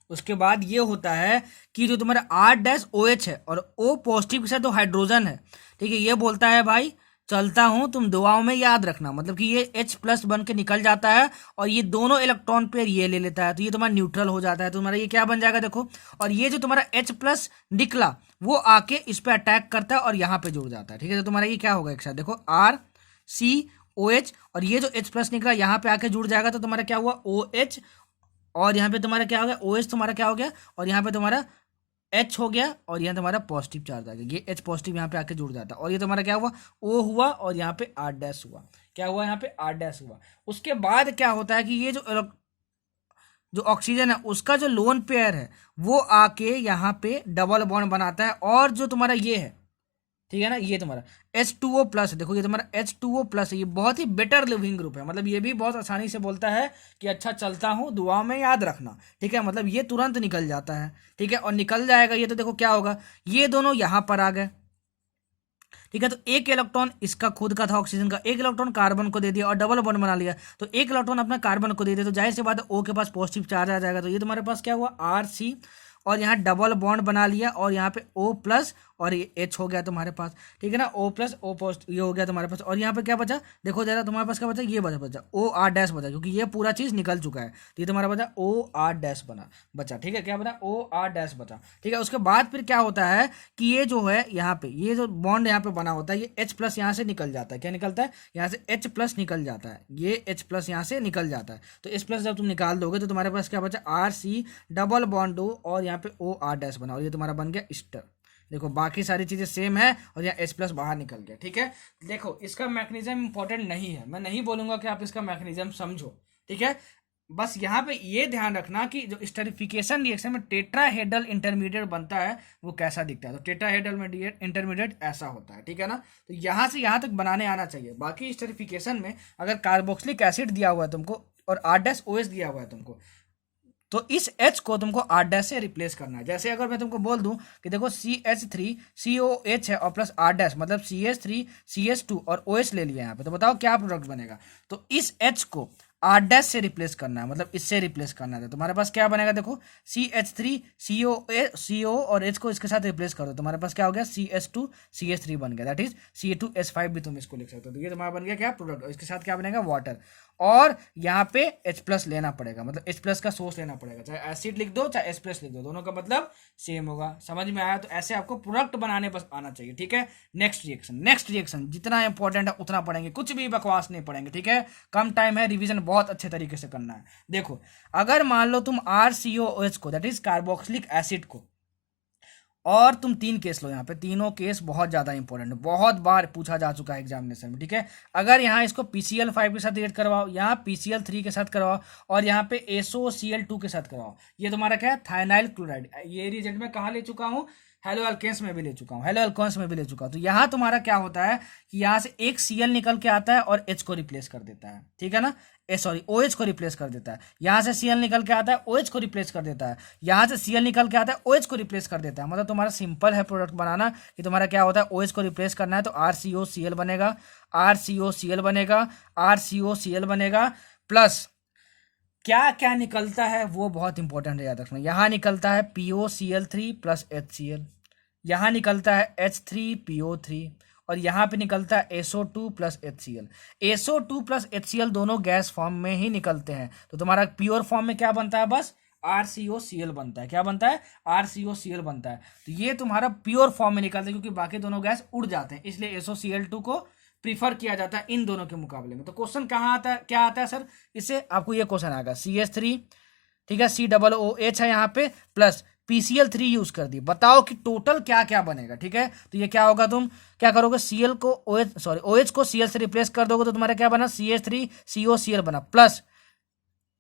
उसके बाद ये होता है कि जो तुम्हारा R डैश OH है और O पॉजिटिव के साथ तो हाइड्रोजन है, ठीक है, ये बोलता है भाई चलता हूं, तुम दुआओं में याद रखना, मतलब कि ये H प्लस बन के निकल जाता है और ये दोनों इलेक्ट्रॉन पेयर ये ले लेता है, तो ये तुम्हारा न्यूट्रल हो जाता है, तो तुम्हारा ये क्या बन जाएगा देखो, और ये जो तुम्हारा H प्लस निकला वो आके इस पे अटैक करता है और यहाँ पे जुड़ जाता है। ठीक है, तो तुम्हारा ये क्या होगा एक साथ देखो RCOH, और ये जो H प्लस निकला यहाँ पे आके जुड़ जाएगा, तो तुम्हारा क्या हुआ OH, और यहाँ पे तुम्हारा क्या हो गया OH, तुम्हारा क्या हो गया, और यहाँ पे तुम्हारा H हो गया, और यहाँ तुम्हारा पॉजिटिव चार्ज आ गया, ये H पॉजिटिव यहाँ पे आके जुड़ जाता है, और ये तुम्हारा क्या हुआ O हुआ, और यहाँ पे R डैश हुआ। क्या हुआ? यहाँ पे R डैश हुआ। उसके बाद क्या होता है कि ये जो ऑक्सीजन है उसका जो लोन पेयर है वो आके यहाँ पे डबल बॉन्ड बनाता है, और जो तुम्हारा ये है, ठीक है ना, ये तुम्हारा H2O प्लस, देखो ये तुम्हारा H2O प्लस है, ये बहुत ही बेटर लिविंग ग्रुप है, मतलब ये भी बहुत आसानी से बोलता है कि अच्छा चलता हूँ, दुआ में याद रखना। ठीक है, मतलब ये तुरंत निकल जाता है। ठीक है, और निकल जाएगा ये, तो देखो क्या होगा, ये दोनों यहाँ पर आ गए। ठीक है, तो एक इलेक्ट्रॉन इसका खुद का था ऑक्सीजन का, एक इलेक्ट्रॉन कार्बन को दे दिया और डबल बॉन्ड बना लिया, तो एक इलेक्ट्रॉन अपना कार्बन को दे दिया, तो जाहिर सी बात है O के पास पॉजिटिव चार्ज आ जाएगा, तो ये तुम्हारे पास क्या हुआ RC, और यहाँ डबल बॉन्ड बना लिया, और यहाँ पे O प्लस, और ये H हो गया तुम्हारे पास। ठीक है ना, O प्लस O पॉजिटिव ये हो गया तुम्हारे पास, और यहाँ पे क्या बचा देखो जरा, तुम्हारे पास क्या बचा, ये बचा OR डैश बचा, क्योंकि ये पूरा चीज निकल चुका है, तो ये तुम्हारा बचा OR डैश बचा। ठीक है, क्या बना OR डैश बचा। ठीक है, उसके बाद फिर क्या होता है कि ये जो है यहाँ पे ये जो बॉन्ड यहाँ पे बना होता है, ये H प्लस यहाँ से निकल जाता है। क्या निकलता है? यहाँ से H प्लस निकल जाता है, ये H प्लस यहाँ से निकल जाता है, तो H प्लस जब तुम निकाल दोगे तो तुम्हारे पास क्या बचा RC डबल बॉन्ड O, और यहाँ पे OR डैश बना, और ये तुम्हारा बन गया स्टर। देखो बाकी सारी चीजें सेम है, और यहाँ H प्लस बाहर निकल गया। ठीक है, देखो इसका मैकेनिज्म इंपॉर्टेंट नहीं है, मैं नहीं बोलूंगा कि आप इसका मैकेनिज्म समझो। ठीक है, बस यहाँ पे ये ध्यान रखना कि जो स्टेरिफिकेशन रिएक्शन में टेट्राहेड्रल इंटरमीडिएट बनता है वो कैसा दिखता है, तो टेट्राहेड्रल इंटरमीडिएट ऐसा होता है। ठीक है ना, तो यहाँ से यहाँ तक बनाने आना चाहिए। बाकी स्टेरिफिकेशन में अगर कार्बोक्सिलिक एसिड दिया हुआ है तुमको और R डैश OH दिया हुआ है तुमको, तो इस H को तुमको R डैश से रिप्लेस करना है। जैसे अगर मैं तुमको बोल दूं कि देखो CH3COH है और प्लस R डैश, मतलब CH3CH2 और OH ले लिया यहाँ पे, तो बताओ क्या प्रोडक्ट बनेगा, तो इस H को R डैश से रिप्लेस करना है, मतलब इससे रिप्लेस करना है, तो तुम्हारे पास क्या बनेगा देखो CH3CO और H को इसके साथ रिप्लेस करो, तुम्हारे पास क्या हो गया CH2CH3 बन गया, दैट इज C2H5 भी तुम इसको लिख सकते हो, तो ये तुम्हारा बन गया क्या प्रोडक्ट, इसके साथ क्या बनेगा वाटर, और यहाँ पे H प्लस लेना पड़ेगा, मतलब H प्लस का सोर्स लेना पड़ेगा, चाहे एसिड लिख दो चाहे H प्लस लिख दो, दोनों का मतलब सेम होगा। समझ में आया? तो ऐसे आपको प्रोडक्ट बनाने बस आना चाहिए। ठीक है, नेक्स्ट रिएक्शन जितना इंपॉर्टेंट है उतना पढ़ेंगे, कुछ भी बकवास नहीं पढ़ेंगे। ठीक है, कम टाइम है, रिवीजन बहुत अच्छे तरीके से करना है। देखो अगर मान लो तुम RCOH को, दैट इज कार्बोक्सिलिक एसिड को, और तुम तीन केस लो, यहाँ पे तीनों केस बहुत ज्यादा इंपॉर्टेंट है, बहुत बार पूछा जा चुका है एग्जामिनेशन में। ठीक है, अगर यहाँ इसको PCl5 के साथ रिएक्ट करवाओ, यहाँ PCl3 के साथ करवाओ, और यहाँ पे SOCl2 के साथ करवाओ, ये तुम्हारा क्या है थायनाइल क्लोराइड। ये रिजल्ट में कहाँ ले चुका हूँ, हेलो अल्केन्स में भी ले चुका हूँ, हेलो अल्कोन्स में भी ले चुका हूँ। तो यहाँ तुम्हारा क्या होता है कि यहाँ से एक Cl निकल के आता है और H को रिप्लेस कर देता है। ठीक है ना, सॉरी OH को रिप्लेस कर देता है। यहाँ से Cl निकल के आता है, OH को रिप्लेस कर देता है। यहाँ से Cl निकल के आता है, OH को रिप्लेस कर देता है। मतलब तुम्हारा सिंपल है प्रोडक्ट बनाना कि तुम्हारा क्या होता है, OH को रिप्लेस करना है तो RCOCl बनेगा, RCOCl बनेगा, RCOCl बनेगा, प्लस क्या क्या निकलता है वो बहुत इंपॉर्टेंट है, याद रखना। यहाँ निकलता है POCl3 प्लस HCl, यहाँ निकलता है H3PO3, और यहाँ पे निकलता है SO2 plus HCl। SO2 plus HCl दोनों गैस फॉर्म में ही निकलते हैं, तो तुम्हारा प्योर फॉर्म में क्या बनता है, बस RCOCl बनता है। क्या बनता है, RCOCl बनता है। तो ये तुम्हारा प्योर फॉर्म में निकलता है, क्योंकि बाकी दोनों गैस उड़ जाते हैं, इसलिए SOCl2 को प्रीफर किया जाता है इन दोनों के मुकाबले में। तो क्वेश्चन कहाँ आता है, क्या आता है सर, इससे आपको ये क्वेश्चन आएगा CH3, ठीक है, COOH है यहाँ पे, प्लस PCl3 यूज कर दी। बताओ कि टोटल क्या क्या बनेगा, ठीक है। तो ये क्या होगा, तुम क्या करोगे, Cl को OH को Cl से रिप्लेस कर दोगे तो तुम्हारा क्या बना, CH3COCl बना, प्लस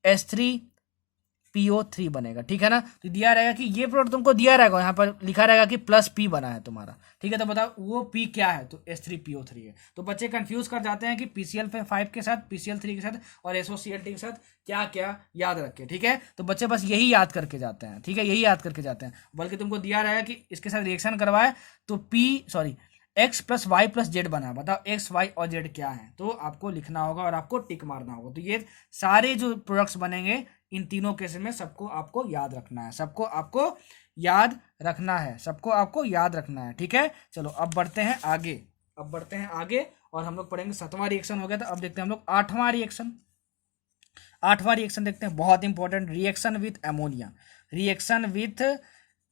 H3PO3 बनेगा, ठीक है ना। तो दिया रहेगा कि ये प्रोडक्ट तुमको दिया रहेगा, यहाँ पर लिखा रहेगा कि प्लस P बना है तुम्हारा, ठीक है। तो बताओ वो P क्या है, तो H3PO3 है। तो बच्चे कंफ्यूज कर जाते हैं कि PCl5 के साथ, PCl3 के साथ और SOCl के साथ क्या क्या याद रखे, ठीक है। तो बच्चे बस यही याद करके जाते हैं, ठीक है, यही याद करके जाते हैं। बल्कि तुमको दिया रहेगा कि इसके साथ रिएक्शन करवाए तो X plus Y plus Z बना। बताओ X, Y और Z क्या है, तो आपको लिखना होगा और आपको टिक मारना होगा। तो ये सारे जो प्रोडक्ट्स बनेंगे इन तीनों केस में सबको आपको याद रखना है, सबको आपको याद रखना है, सबको आपको याद रखना है, ठीक है। चलो अब बढ़ते हैं आगे, अब बढ़ते हैं आगे और हम लोग पढ़ेंगे 7वां रिएक्शन हो गया था। अब देखते हैं हम लोग 8वां रिएक्शन। 8वां रिएक्शन देखते हैं, बहुत important, reaction with ammonia. Reaction with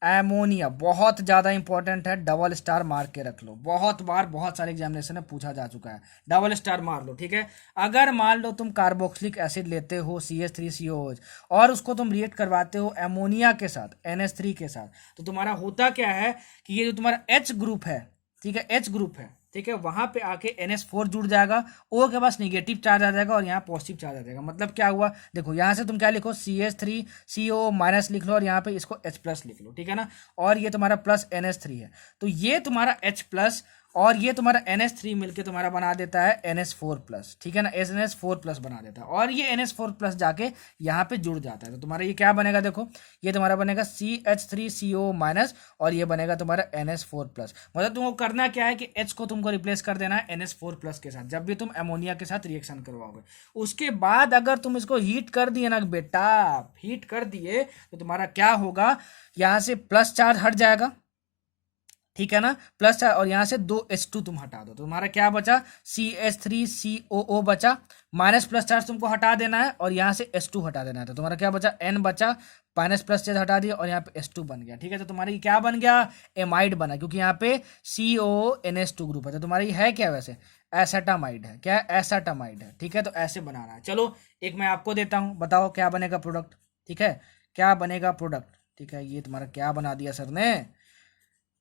ammonia बहुत ज़्यादा इंपॉर्टेंट है, डबल स्टार मार के रख लो। बहुत बार बहुत सारे एग्जामिनेशन में पूछा जा चुका है, डबल स्टार मार लो, ठीक है। अगर मान लो तुम कार्बोक्सिलिक एसिड लेते हो CH3COOH और उसको तुम रिएक्ट करवाते हो एमोनिया के साथ, NH3 के साथ, तो तुम्हारा होता क्या है कि ये जो तुम्हारा H ग्रुप है, ठीक है, H ग्रुप है, ठीक है, वहां पे आके NH4 जुड़ जाएगा, O के पास निगेटिव चार्ज आ जाएगा और यहाँ पॉजिटिव चार्ज आ जाएगा। मतलब क्या हुआ, देखो यहाँ से तुम क्या लिखो, CH3CO माइनस लिख लो और यहाँ पे इसको H प्लस लिख लो, ठीक है ना। और ये तुम्हारा प्लस NH3 है, तो ये तुम्हारा H प्लस और ये तुम्हारा NH3 मिलके तुम्हारा बना देता है NH4 प्लस, ठीक है ना, NH4 प्लस बना देता है। और ये NH4 प्लस जाके यहाँ पे जुड़ जाता है, तो तुम्हारा ये क्या बनेगा, देखो ये तुम्हारा बनेगा CH3CO माइनस और ये बनेगा तुम्हारा NH4 प्लस। मतलब तुमको करना क्या है कि H को तुमको रिप्लेस कर देना है NH4 प्लस के साथ, जब भी तुम अमोनिया के साथ रिएक्शन करवाओगे। उसके बाद अगर तुम इसको हीट कर दिए ना बेटा, हीट कर दिए तो तुम्हारा क्या होगा, यहाँ से प्लस चार्ज हट जाएगा, ठीक है ना, प्लस चार्ज, और यहाँ से 2H2 तुम हटा दो तो तुम्हारा क्या बचा, CH3COO बचा, माइनस प्लस चार्ज तुमको हटा देना है और यहाँ से H2 हटा देना है, तो तुम्हारा क्या बचा, N बचा, माइनस प्लस चार्ज हटा दिया और यहाँ पे H2 बन गया, ठीक है। तो तुम्हारा ये क्या बन गया, एमाइड बना, क्योंकि यहाँ पे CONH2 ग्रुप है, तो तुम्हारा ये है क्या, वैसे एसेटामाइड है, क्या एसेटामाइड है, ठीक है। तो ऐसे बनाना है। चलो एक मैं आपको देता हूँ, बताओ क्या बनेगा प्रोडक्ट, ठीक है, क्या बनेगा प्रोडक्ट, ठीक है। ये तुम्हारा क्या बना दिया सर ने,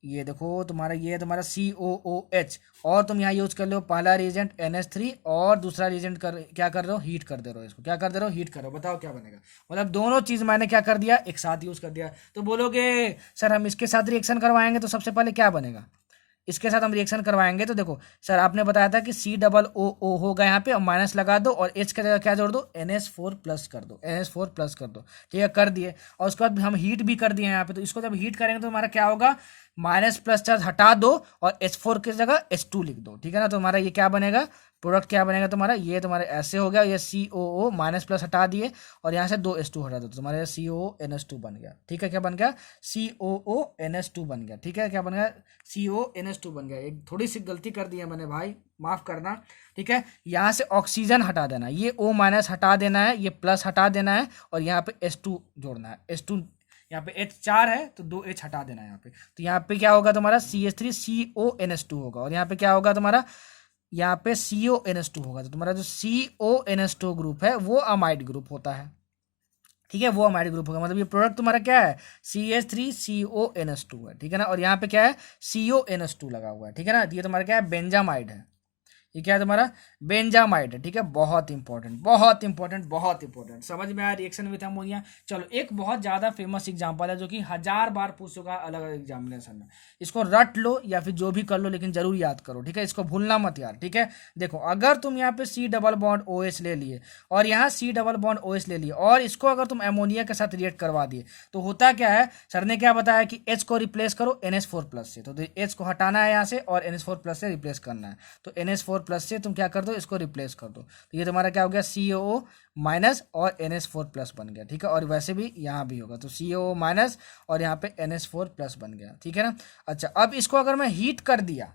ये देखो तुम्हारा, ये तुम्हारा COOH और तुम यहाँ यूज कर लो पहला रिएजेंट NH3 और दूसरा रिएजेंट क्या कर रहे हो, हीट कर दे रहे हो इसको, क्या कर दे रहे हो, हीट करो। बताओ क्या बनेगा, मतलब दोनों चीज मैंने क्या कर दिया, एक साथ यूज कर दिया। तो बोलोगे सर हम इसके साथ रिएक्शन करवाएंगे तो सबसे पहले क्या बनेगा, इसके साथ हम रिएक्शन करवाएंगे तो देखो सर आपने बताया था कि COO होगा, यहाँ पे और माइनस लगा दो और H का जगह क्या जोड़ दो, NH4 प्लस कर दो, NH4 प्लस कर दो, ठीक है, कर दिए। और उसके बाद हम हीट भी कर दिए यहाँ पे, तो इसको जब हीट करेंगे तो हमारा क्या होगा, माइनस प्लस चार्ज हटा दो और H4 की जगह H2 लिख दो, ठीक है ना। तो हमारा ये क्या बनेगा, प्रोडक्ट क्या बनेगा तुम्हारा, ये तुम्हारे ऐसे हो गया, ये COO माइनस प्लस हटा दिए और यहाँ से 2H2 हटा दो, तो तुम्हारा CONH2 बन गया, ठीक है। क्या बन गया, COONH2 बन गया, ठीक है, क्या बन गया, CONH2 बन गया। एक थोड़ी सी गलती कर दी है मैंने भाई, माफ करना, ठीक है। यहाँ से ऑक्सीजन हटा देना, ये O माइनस हटा देना है, ये प्लस हटा देना है और यहाँ पे H2 जोड़ना है, H2, यहाँ पे H4 है तो 2H हटा देना है यहाँ पे। तो यहाँ पे क्या होगा तुम्हारा CH3CONH2 होगा और यहाँ पे क्या होगा तुम्हारा, यहाँ पे CONH2 होगा। तो तुम्हारा जो CONH2 ग्रुप है वो अमाइड ग्रुप होता है, ठीक है, वो अमाइड ग्रुप होगा। मतलब ये प्रोडक्ट तुम्हारा क्या है, CH3CONH2 है, ठीक है ना। और यहाँ पे क्या है, CONH2 लगा हुआ है, ठीक है ना। ये तुम्हारा क्या है, बेंजामाइड है, ये क्या है तुम्हारा, बेंजामाइड है, ठीक है। बहुत इंपॉर्टेंट, बहुत इंपॉर्टेंट, बहुत इंपॉर्टेंट। समझ में आया रिएक्शन विथ अमोनिया। चलो एक बहुत ज्यादा फेमस एग्जांपल है जो कि 1000 बार पूछ चुका है अलग अलग एग्जामिनेशन में, इसको रट लो या फिर जो भी कर लो, लेकिन जरूर याद करो, ठीक है। इसको भूलना मत यार, ठीक है। देखो अगर तुम यहाँ पे C डबल बॉन्ड OH ले लिए और यहाँ C डबल बॉन्ड OH ले लिए और इसको अगर तुम अमोनिया के साथ रिएक्ट करवा दिए तो होता क्या है, सर ने क्या बताया कि H को रिप्लेस करो NH4 प्लस से, तो H को हटाना है यहाँ से और NH4 प्लस से रिप्लेस करना है। तो NH4 प्लस से तुम क्या कर दो, इसको रिप्लेस कर दो, तो ये तुम्हारा क्या हो गया, COO माइनस और NH4 प्लस बन गया, ठीक है। और वैसे भी यहाँ भी होगा, तो COO माइनस और यहाँ पे NH4 प्लस बन गया, ठीक है ना। अच्छा अब इसको अगर मैं हीट कर दिया,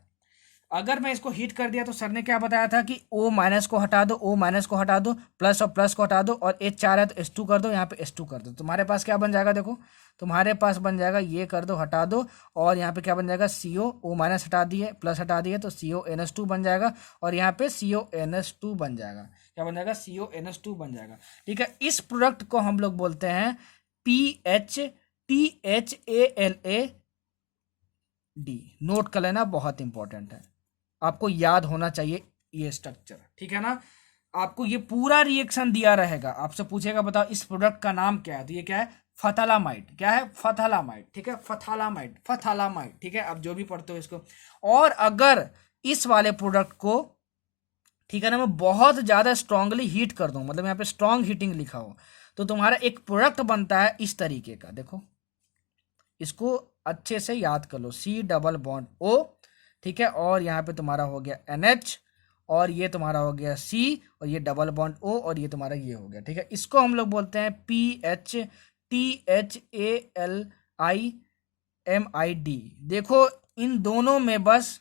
अगर मैं इसको हीट कर दिया तो सर ने क्या बताया था कि O माइनस को हटा दो, O माइनस को हटा दो, प्लस और प्लस को हटा दो और H चार है तो H2 कर दो, यहाँ पे H2 कर दो, तुम्हारे पास क्या बन जाएगा, देखो तुम्हारे पास बन जाएगा, ये कर दो हटा दो और यहाँ पे क्या बन जाएगा, CO O माइनस हटा दिए प्लस हटा दिए तो CONH2 बन जाएगा और यहाँ पे CONH2 बन जाएगा, क्या बन जाएगा, CONH2 बन जाएगा, ठीक है। इस प्रोडक्ट को हम लोग बोलते हैं PHTHALA-D। नोट कर लेना, बहुत इंपॉर्टेंट है, आपको याद होना चाहिए ये स्ट्रक्चर, ठीक है ना। आपको ये पूरा रिएक्शन दिया रहेगा, आपसे पूछेगा बताओ इस प्रोडक्ट का नाम क्या है, तो ये क्या है, फथालामाइड, क्या है, फथालामाइड, ठीक है, फथालामाइड, फथालामाइड, ठीक है। आप जो भी पढ़ते हो इसको, और अगर इस वाले प्रोडक्ट को, ठीक है ना, मैं बहुत ज्यादा स्ट्रांगली हीट कर दूं, मतलब यहाँ पे स्ट्रांग हीटिंग लिखा हो, तो तुम्हारा एक प्रोडक्ट बनता है इस तरीके का, देखो इसको अच्छे से याद कर लो, C डबल बॉन्ड O, ठीक है, और यहाँ पे तुम्हारा हो गया NH और ये तुम्हारा हो गया C और ये डबल बॉन्ड O और ये तुम्हारा ये हो गया, ठीक है। इसको हम लोग बोलते हैं PHTHALIMID। देखो इन दोनों में बस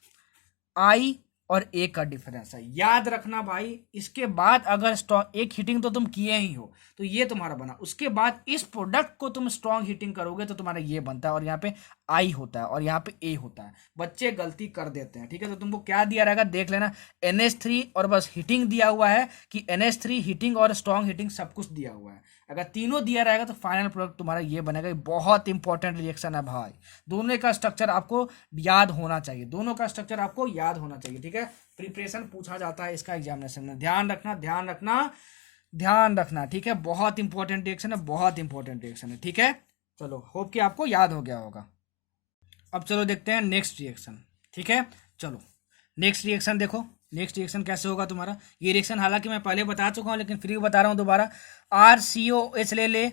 I और A का डिफरेंस है, याद रखना भाई। इसके बाद अगर स्ट्रॉन्ग एक हीटिंग तो तुम किए ही हो तो ये तुम्हारा बना, उसके बाद इस प्रोडक्ट को तुम स्ट्रॉन्ग हीटिंग करोगे तो तुम्हारा ये बनता है और यहाँ पे I होता है और यहाँ पे A होता है। बच्चे गलती कर देते हैं, ठीक है। तो तुमको क्या दिया रहेगा देख लेना, NH3 और बस हीटिंग दिया हुआ है कि NH3 हीटिंग और स्ट्रॉन्ग हीटिंग सब कुछ दिया हुआ है। अगर तीनों दिया रहेगा तो फाइनल प्रोडक्ट तुम्हारा ये बनेगा। बहुत इंपॉर्टेंट रिएक्शन है भाई, दोनों का स्ट्रक्चर आपको याद होना चाहिए, दोनों का स्ट्रक्चर आपको याद होना चाहिए, ठीक है। प्रिपरेशन पूछा जाता है इसका एग्जामिनेशन में, ध्यान रखना, ध्यान रखना, ध्यान रखना, ठीक है। बहुत इंपॉर्टेंट रिएक्शन है, बहुत इंपॉर्टेंट रिएक्शन है, ठीक है। चलो होप कि आपको याद हो गया होगा। अब चलो देखते हैं नेक्स्ट रिएक्शन, ठीक है। चलो नेक्स्ट रिएक्शन देखो, नेक्स्ट रिएक्शन कैसे होगा तुम्हारा। ये रिएक्शन हालांकि मैं पहले बता चुका हूँ लेकिन फिर भी बता रहा हूँ दोबारा। RCOH ले ले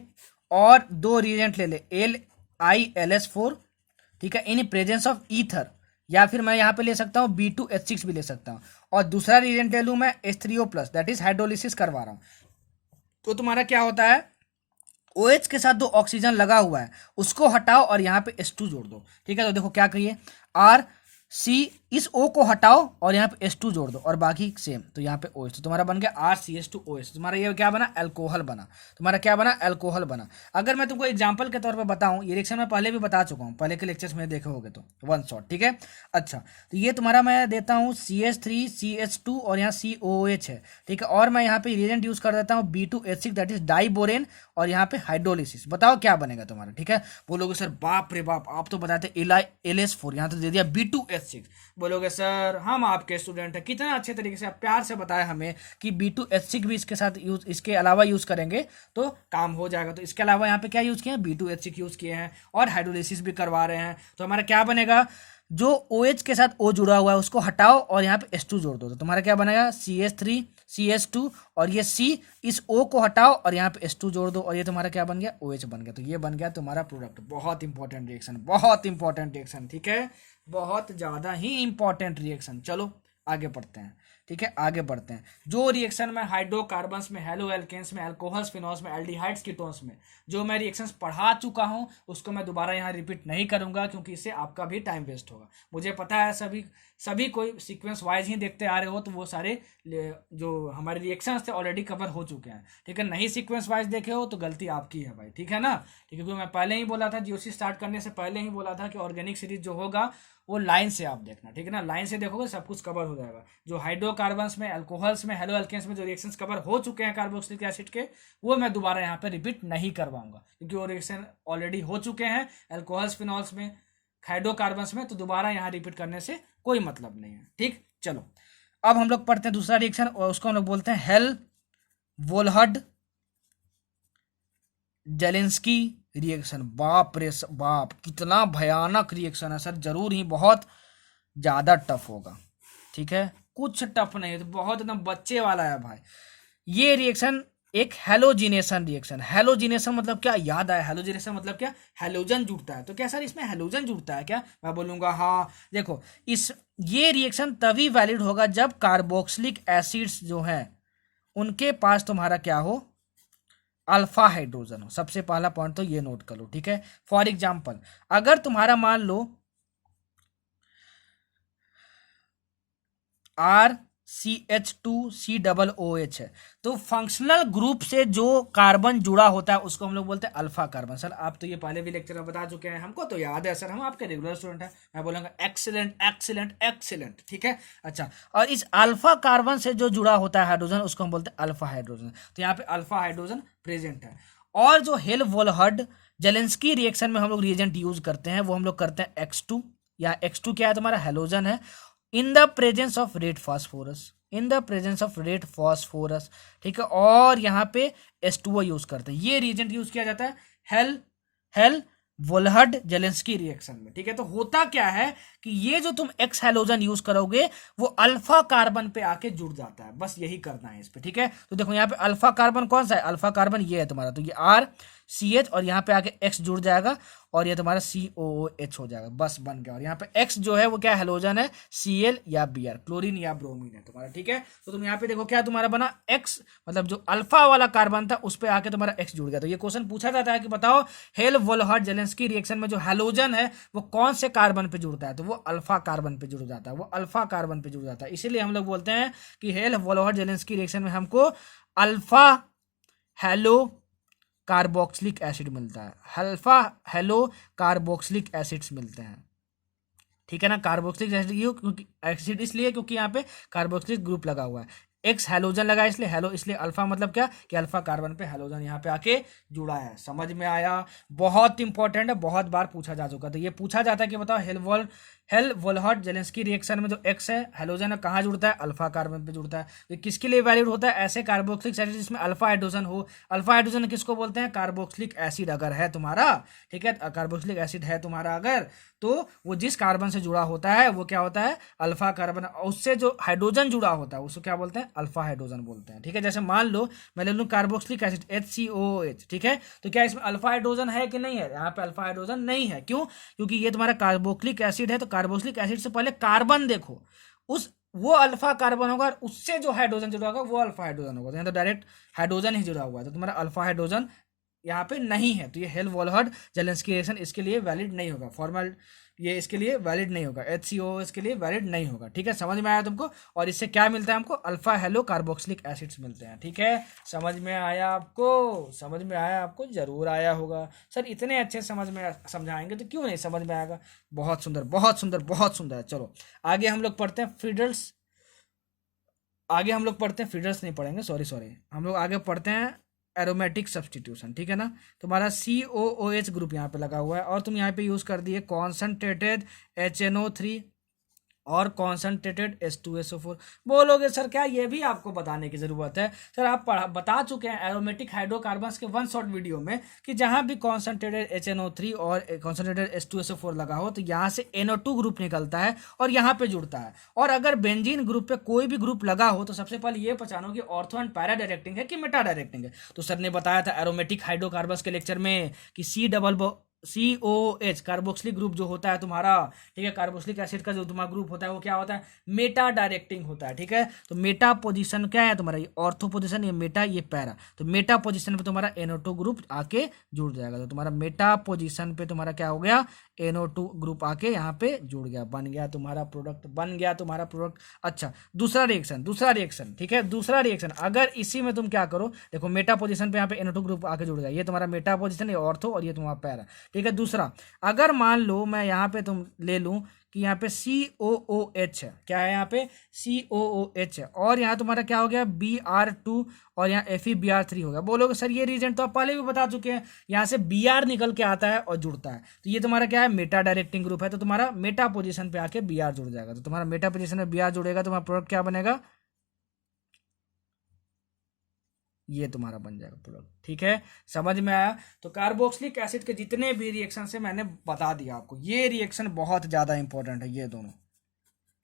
और दो रिएजेंट ले ले LiLS4, ठीक है, इन प्रेजेंस ऑफ ईथर, या फिर मैं यहाँ पे ले सकता हूँ B2H6 भी ले सकता हूँ, और दूसरा रिएजेंट ले लूँ मैं H3O+, दैट इज हाइड्रोलिसिस करवा रहा हूँ। तो तुम्हारा क्या होता है, OH के साथ दो ऑक्सीजन लगा हुआ है उसको हटाओ और यहाँ पे H2 जोड़ दो, ठीक है। तो देखो क्या करिए, RC, इस O को हटाओ और यहाँ पे H2 जोड़ दो और बाकी सेम, तो यहाँ पे OH, तो तुम्हारा बन गया RCH2OH, तुम्हारा ये क्या बना, अल्कोहल बना, तुम्हारा क्या बना, अल्कोहल बना। अगर मैं तुमको एग्जांपल के तौर पे बताऊं, ये रिएक्शन मैं पहले भी बता चुका हूँ, पहले के लेक्चर्स में देखे होगे तो वन शॉट, ठीक है। अच्छा तो ये तुम्हारा मैं देता हूँ CH3CH2 और यहाँ COOH है, ठीक है, और मैं यहाँ पे रिएजेंट यूज कर देता हूँ B2H6 दैट इज डाइबोरेन और यहाँ पे हाइड्रोलिसिस। बताओ क्या बनेगा तुम्हारा, ठीक है। बोलोगे सर बाप रे बाप, आप तो बताते LS4, यहाँ तो दे दिया B2H6। बोलोगे सर हम आपके स्टूडेंट हैं, कितना अच्छे तरीके से आप प्यार से बताया हमें कि B2H6 भी इसके साथ यूज, इसके अलावा यूज करेंगे तो काम हो जाएगा। तो इसके अलावा यहाँ पे क्या यूज किए हैं, B2H6 यूज किए हैं और हाइड्रोलिसिस भी करवा रहे हैं। तो हमारा क्या बनेगा, जो OH के साथ O जुड़ा हुआ है उसको हटाओ और यहाँ पे H2 जोड़ दो, तो तुम्हारा क्या बनेगा CH3 CH2 और ये C, इस O को हटाओ और यहाँ पे H2 जोड़ दो और ये तुम्हारा क्या बन गया, OH बन गया। तो ये बन गया तुम्हारा प्रोडक्ट। बहुत इंपॉर्टेंट रिएक्शन, बहुत इंपॉर्टेंट रिएक्शन, ठीक है, बहुत ज़्यादा ही इंपॉर्टेंट रिएक्शन। चलो आगे बढ़ते हैं, ठीक है, आगे बढ़ते हैं। जो रिएक्शन में हाइड्रोकार्बन्स में, हेलो एल्केन्स में, अल्कोहल्स, फिनॉल्स में, एल्डिहाइड्स, कीटोन्स में जो मैं रिएक्शंस पढ़ा चुका हूं उसको मैं दोबारा यहाँ रिपीट नहीं करूंगा क्योंकि इससे आपका भी टाइम वेस्ट होगा। मुझे पता है सभी कोई सीक्वेंस वाइज ही देखते आ रहे हो, तो वो सारे जो हमारे रिएक्शंस थे ऑलरेडी कवर हो चुके हैं, ठीक है। नहीं सीक्वेंस वाइज देखे हो तो गलती आपकी है भाई, ठीक है ना। ठीक है, क्योंकि मैं पहले ही बोला था, जीओसी स्टार्ट करने से पहले ही बोला था कि ऑर्गेनिक सीरीज जो होगा वो लाइन से आप देखना, ठीक है ना। लाइन से देखोगे सब कुछ कवर हो जाएगा। जो हाइड्रोकार्बन्स में, अल्कोहल्स में, हेलो एल्केन्स में जो रिएक्शंस कवर हो चुके हैं कार्बोक्सिलिक एसिड के, वो मैं दोबारा यहाँ पे रिपीट नहीं करवाऊंगा क्योंकि वो रिएक्शन ऑलरेडी हो चुके हैं अल्कोहल्स, फिनॉल्स में, हाइड्रोकार्बन्स में, तो दोबारा यहाँ रिपीट करने से कोई मतलब नहीं है, ठीक। चलो अब हम लोग पढ़ते हैं दूसरा रिएक्शन और उसको हम लोग बोलते हैं हेल वोल्हड जेलेंस्की रिएक्शन। बाप रे बाप, कितना भयानक रिएक्शन है सर, जरूर ही बहुत ज़्यादा टफ होगा। ठीक है, कुछ टफ नहीं है, तो बहुत एकदम बच्चे वाला है भाई। ये रिएक्शन एक हेलोजिनेशन रिएक्शन। हेलोजिनेशन मतलब क्या, याद आया, हेलोजिनेशन मतलब क्या, हेलोजन जुड़ता है। तो क्या सर इसमें हेलोजन जुड़ता है क्या, मैं बोलूँगा हाँ। देखो ये रिएक्शन तभी वैलिड होगा जब कार्बोक्सिलिक एसिड्स जो हैं उनके पास तुम्हारा क्या हो, अल्फा हाइड्रोजन हो। सबसे पहला पॉइंट तो ये नोट कर लो। ठीक है, फॉर एग्जाम्पल अगर तुम्हारा मान लो RCH2C OOH है, तो फंक्शनल ग्रुप से जो कार्बन जुड़ा होता है उसको हम लोग बोलते हैं अल्फा कार्बन। सर आप तो ये पहले भी लेक्चर में बता चुके हैं, हमको तो याद है सर, हम आपके रेगुलर स्टूडेंट हैं। मैं बोलूँगा एक्सीलेंट एक्सीलेंट एक्सीलेंट। ठीक है, अच्छा, और इस अल्फा कार्बन से जो जुड़ा होता है हाइड्रोजन उसको हम बोलते हैं अल्फा हाइड्रोजन। तो यहाँ पे अल्फा हाइड्रोजन प्रेजेंट है। और जो हेल वोल्हड जेलेंस्की रिएक्शन में हम लोग रिएजेंट यूज करते हैं वो हम लोग करते हैं X2, या X2 क्या है तुम्हारा, हेलोजन है, इन the presence of red phosphorus, in the presence of red phosphorus. ठीक है, और यहाँ पे H2O यूज करते हैं। ये रिएजेंट यूज किया जाता है हेल वोल्हड जेलेंस्की रिएक्शन में। ठीक है, तो होता क्या है कि ये जो तुम एक्स हेलोजन यूज करोगे वो अल्फा कार्बन पे आके जुड़ जाता है, बस यही करना है इस पे। ठीक है, तो देखो यहाँ पे अल्फा कार्बन कौन सा है, अल्फा कार्बन ये है तुम्हारा, तो ये RCH और यहाँ पे आके X जुड़ जाएगा और ये तुम्हारा COOH हो जाएगा, बस बन गया। और यहाँ पे X जो है वो क्या हेलोजन है, Cl या Br, क्लोरीन या ब्रोमीन है तुम्हारा। ठीक है, तो तुम यहाँ पे देखो क्या तुम्हारा बना, X मतलब जो अल्फा वाला कार्बन था उस पे आके तुम्हारा X जुड़ गया। तो ये क्वेश्चन पूछा जाता है कि बताओ हेल वोल्हड जेलेंस्की रिएक्शन में जो हेलोजन है वो कौन से कार्बन पे जुड़ता है, तो वो अल्फा कार्बन पे जुड़ जाता है, वो अल्फा कार्बन पे जुड़ जाता है। इसीलिए हम लोग बोलते हैं कि हेल वोल्हड जेलेंस्की रिएक्शन में हमको अल्फा हेलो कार्बोक्सिलिक एसिड मिलता है, अल्फा हेलो कार्बोक्सिलिक एसिड्स मिलते हैं। ठीक है ना, कार्बोक्सिलिक एसिड क्योंकि एसिड इसलिए क्योंकि यहाँ पे कार्बोक्सिलिक ग्रुप लगा हुआ है, एक्स हेलोजन लगा इसलिए हेलो, इसलिए अल्फा मतलब क्या कि अल्फा कार्बन पे हेलोजन यहाँ पे आके जुड़ा है। समझ में आया, बहुत इंपॉर्टेंट है, बहुत बार पूछा जा चुका। तो ये पूछा जाता है कि बताओ हेल वोल्हड जेलेंस्की रिएक्शन में जो एक्स है हेलोजन है कहाँ जुड़ता है, अल्फा कार्बन पे जुड़ता है। तो किसके लिए वैलिड होता है, ऐसे कार्बोक्सिलिक एसिड जिसमें अल्फा हाइड्रोजन हो। अल्फा हाइड्रोजन किसको बोलते हैं, कार्बोक्सिलिक एसिड अगर है तुम्हारा। ठीक है, कार्बोक्सिलिक एसिड है तुम्हारा अगर, तो वो जिस कार्बन से जुड़ा होता है वो क्या होता है, अल्फा कार्बन। उससे जो हाइड्रोजन जुड़ा होता है उसको क्या बोलते हैं, अल्फा हाइड्रोजन बोलते हैं। ठीक है, जैसे मान लो मैं ले लूँ कार्बोक्सिलिक एसिड HCOOH। ठीक है, तो क्या इसमें अल्फा हाइड्रोजन है कि नहीं है, यहाँ पे अल्फा हाइड्रोजन नहीं है। क्यों, क्योंकि ये तुम्हारा कार्बोक्सिलिक एसिड है, तो कार्बोक्सिलिक एसिड से पहले कार्बन देखो, उस वो अल्फा कार्बन होगा और उससे जो हाइड्रोजन जुड़ा होगा वो अल्फा हाइड्रोजन होगा। तो यहाँ तो डायरेक्ट हाइड्रोजन ही जुड़ा हुआ है, तो तुम्हारा अल्फा हाइड्रोजन यहाँ पे नहीं है। तो ये हेल वोल्हड जेलेंस्की रिएक्शन इसके लिए वैलिड नहीं होगा, फॉर्मल ये इसके लिए वैलिड नहीं होगा, HCO इसके लिए वैलिड नहीं होगा। ठीक है, समझ में आया तुमको। और इससे क्या मिलता है हमको, अल्फा हेलो कार्बोक्सिलिक एसिड्स मिलते हैं। ठीक है, समझ में आया आपको, समझ में आया आपको, जरूर आया होगा सर, इतने अच्छे समझ में समझाएंगे तो क्यों नहीं समझ में आएगा। बहुत सुंदर बहुत सुंदर बहुत सुंदर। चलो आगे हम लोग पढ़ते हैं फ्रीडल्स, आगे हम लोग पढ़ते हैं फ्रीडल्स नहीं पढ़ेंगे, सॉरी हम लोग आगे पढ़ते हैं एरोमेटिक सब्सटीट्यूशन। ठीक है ना, तुम्हारा COOH ग्रुप यहाँ पे लगा हुआ है और तुम यहाँ पे यूज कर दिए कॉन्सनट्रेटेड HNO3 और कॉन्सनट्रेटेड H2SO4। बोलोगे सर क्या ये भी आपको बताने की ज़रूरत है, सर आप बता चुके हैं एरोमेटिक हाइड्रोकार्बन्स के वन शॉट वीडियो में कि जहाँ भी कॉन्सनट्रेटेड HNO3 और कॉन्सनट्रेटेड H2SO4 लगा हो तो यहाँ से NO2 ग्रुप निकलता है और यहाँ पे जुड़ता है। और अगर बेंजीन ग्रुप पे कोई भी ग्रुप लगा हो तो सबसे पहले ये पहचानो कि ऑर्थो एंड पैरा डायरेक्टिंग है कि मेटा डायरेक्टिंग है। तो सर ने बताया था एरोमेटिक हाइड्रोकार्बन्स के लेक्चर में कि COOH कार्बोक्सिलिक ग्रुप जो होता है तुम्हारा, ठीक है, कार्बोक्सिलिक एसिड का जो तुम्हारा ग्रुप होता है वो क्या होता है, मेटा डायरेक्टिंग होता है। ठीक है, तो मेटा पोजीशन क्या है तुम्हारा, ये ऑर्थो पोजीशन, ये मेटा, ये पैरा। तो मेटा पोजीशन पे तुम्हारा NO2 ग्रुप आके जुड़ जाएगा। तो तुम्हारा मेटा पोजीशन पे तुम्हारा क्या हो गया, NO2 ग्रुप आके यहाँ पे जुड़ गया, बन गया तुम्हारा प्रोडक्ट, बन गया तुम्हारा प्रोडक्ट। अच्छा, दूसरा रिएक्शन। ठीक है, दूसरा रिएक्शन अगर इसी में तुम क्या करो, देखो मेटा पोजीशन पे यहाँ पे NO2 ग्रुप आके जुड़ गया, ये तुम्हारा मेटा पोजीशन, ये ऑर्थो और ये तुम्हारा पैरा। ठीक है, दूसरा अगर मान लो मैं यहाँ पे तुम ले लूँ कि यहाँ पे COOH है, क्या है यहाँ पे COOH है, और यहाँ तुम्हारा क्या हो गया Br2 और यहाँ FeBr3 हो गया। बोलोगे सर ये रीजेंट तो आप पहले भी बता चुके हैं, यहाँ से Br निकल के आता है और जुड़ता है, तो ये तुम्हारा क्या है मेटा डायरेक्टिंग ग्रुप है, तो तुम्हारा मेटा पोजीशन पे आके Br जुड़ जाएगा, तो तुम्हारा मेटा पोजीशन में Br जुड़ेगा, तुम्हारा प्रोडक्ट क्या बनेगा, ये तुम्हारा बन जाएगा प्रोडक्ट। ठीक है, समझ में आया। तो कार्बोक्सिलिक एसिड के जितने भी रिएक्शन से मैंने बता दिया आपको, ये रिएक्शन बहुत ज्यादा इंपॉर्टेंट है, ये दोनों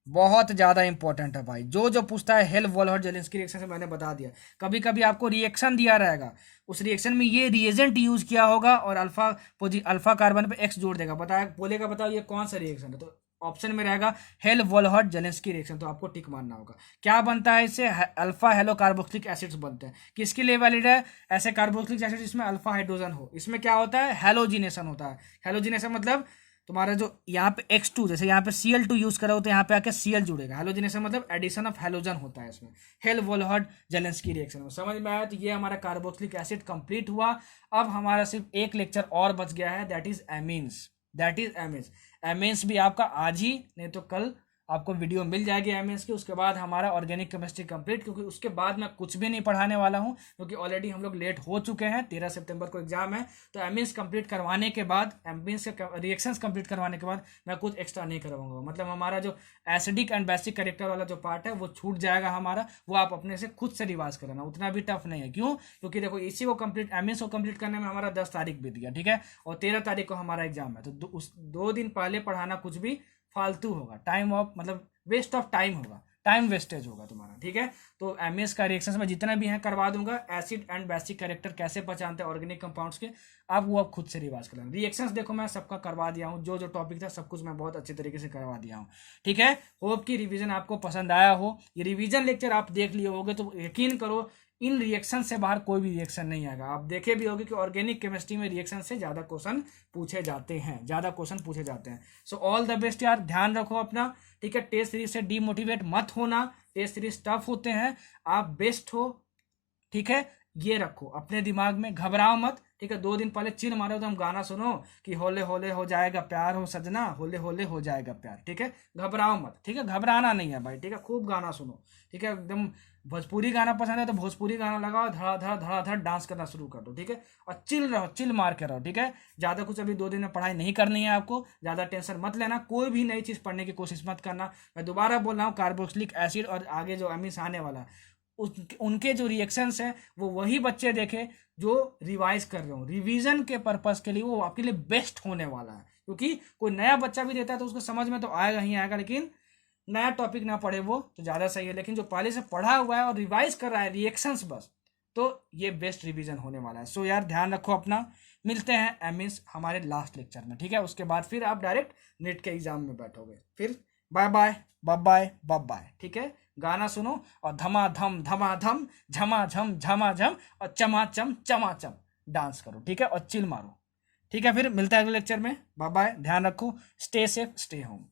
बहुत ज्यादा इंपॉर्टेंट है भाई। जो जो पूछता है हेल्फ वॉलहर्ट जेलेंस्की रिएक्शन से मैंने बता दिया। कभी कभी आपको रिएक्शन दिया रहेगा, उस रिएक्शन में ये रिएजेंट यूज किया होगा और अल्फा कार्बन पे एक्स जोड़ देगा, बताया बोलेगा बताओ ये कौन सा रिएक्शन है, तो ऑप्शन में रहेगा हेल्फ वॉलहर्ट जेलेंस्की रिएक्शन, तो आपको टिक मारना होगा। क्या बनता है इससे, अल्फा हेलो कार्बोक्सिलिक एसिड्स बनते हैं। किसके लिए वैलिड है, ऐसे कार्बोक्सिलिक एसिड जिसमें अल्फा हाइड्रोजन हो। इसमें क्या होता है, हेलोजिनेशन होता है। हेलोजिनेशन मतलब तुम्हारा जो यहाँ पे X2, जैसे यहाँ पे Cl2 यूज करो तो यहाँ पे आके Cl जुड़ेगा। हेलोजिनेशन मतलब एडिशन ऑफ हेलोजन होता है इसमें, हेल्फ वॉलहर्ट जेलेंस्की रिएक्शन में। समझ में आया। तो ये हमारा कार्बोक्सिलिक एसिड कंप्लीट हुआ। अब हमारा सिर्फ एक लेक्चर और बच गया है, दैट इज एमीन्स। एमीन्स भी आपका आज ही नहीं तो कल आपको वीडियो मिल जाएगी एमीन्स की। उसके बाद हमारा ऑर्गेनिक केमिस्ट्री कंप्लीट, क्योंकि उसके बाद मैं कुछ भी नहीं पढ़ाने वाला हूं, क्योंकि ऑलरेडी हम लोग लेट हो चुके हैं। 13 सितंबर को एग्जाम है, तो एमीन्स कंप्लीट करवाने के बाद, एमीन्स के रिएक्शंस कंप्लीट करवाने के बाद मैं कुछ एक्स्ट्रा नहीं करवाऊंगा। मतलब हमारा जो एसिडिक एंड बेसिक कैरेक्टर वाला जो पार्ट है वो छूट जाएगा हमारा, वो आप अपने से खुद से रिवाइज कराना, उतना भी टफ नहीं है। क्यों, क्योंकि देखो इसी को कंप्लीट, एमीन्स को कंप्लीट करने में हमारा 10 तारीख बीत गया, ठीक है, और 13 तारीख को हमारा एग्जाम है। तो उस 2 दिन पहले पढ़ाना कुछ भी फालतू होगा, टाइम ऑफ मतलब वेस्ट ऑफ टाइम होगा, टाइम वेस्टेज होगा तुम्हारा। ठीक है, तो एमएस का रिएक्शंस में जितना भी है करवा दूंगा। एसिड एंड बेसिक कैरेक्टर कैसे पहचानते हैं ऑर्गेनिक कंपाउंड्स के, आप वो आप खुद से रिवाइज कर लेना। रिएक्शंस देखो मैं सबका करवा दिया हूँ, जो जो टॉपिक था सब कुछ मैं बहुत अच्छे तरीके से करवा दिया हूँ। ठीक है, होप की रिवीजन आपको पसंद आया हो। ये रिवीजन लेक्चर आप देख लिए होगे तो यकीन करो इन रिएक्शन से बाहर कोई भी रिएक्शन नहीं आएगा। आप देखे भी होगे कि ऑर्गेनिक केमिस्ट्री में रिएक्शन से ज्यादा क्वेश्चन पूछे जाते हैं, सो ऑल द बेस्ट यार, ध्यान रखो अपना। ठीक है, टेस्ट सीरीज से डीमोटिवेट मत होना, टेस्ट सीरीज टफ होते हैं, आप बेस्ट हो। ठीक है, ये रखो अपने दिमाग में, घबराओ मत। ठीक है, 2 दिन पहले चिल मारो तो हम गाना सुनो कि होले होले हो जाएगा प्यार हो सजना, होले होले हो जाएगा प्यार। ठीक है, घबराओ मत। ठीक है, घबराना नहीं है भाई। ठीक है, खूब गाना सुनो। ठीक है, एकदम भोजपुरी गाना पसंद है तो भोजपुरी गाना लगाओ, धड़ाधड़ डांस करना शुरू कर दो। ठीक है, और चिल रहो, चिल मार के रहो। ठीक है, ज्यादा कुछ अभी 2 दिन में पढ़ाई नहीं करनी है आपको, ज्यादा टेंशन मत लेना, कोई भी नई चीज पढ़ने की कोशिश मत करना। मैं दोबारा बोल रहा हूँ, कार्बोक्सिलिक एसिड और आगे जो एमिस आने वाला उनके जो रिएक्शंस है वो वही बच्चे देखे जो रिवाइज कर रहे हो, रिवीजन के पर्पस के लिए वो आपके लिए बेस्ट होने वाला है। क्योंकि कोई नया बच्चा भी देता है तो उसको समझ में तो आएगा ही आएगा, लेकिन नया टॉपिक ना पढ़े वो तो ज़्यादा सही है। लेकिन जो पहले से पढ़ा हुआ है और रिवाइज कर रहा है रिएक्शंस बस, तो ये बेस्ट रिवीजन होने वाला है। सो यार ध्यान रखो अपना, मिलते हैं एमिन्स हमारे लास्ट लेक्चर में। ठीक है, उसके बाद फिर आप डायरेक्ट नेट के एग्जाम में बैठोगे। फिर bye bye bye bye bye bye. ठीक है, गाना सुनो और धमाधम धमाधम झमाझम झमाझम और चमाचम चमाचम डांस करो। ठीक है, और चिल मारो। ठीक है, फिर मिलता है अगले लेक्चर में। बाय बाय, ध्यान रखो, स्टे सेफ, स्टे होम।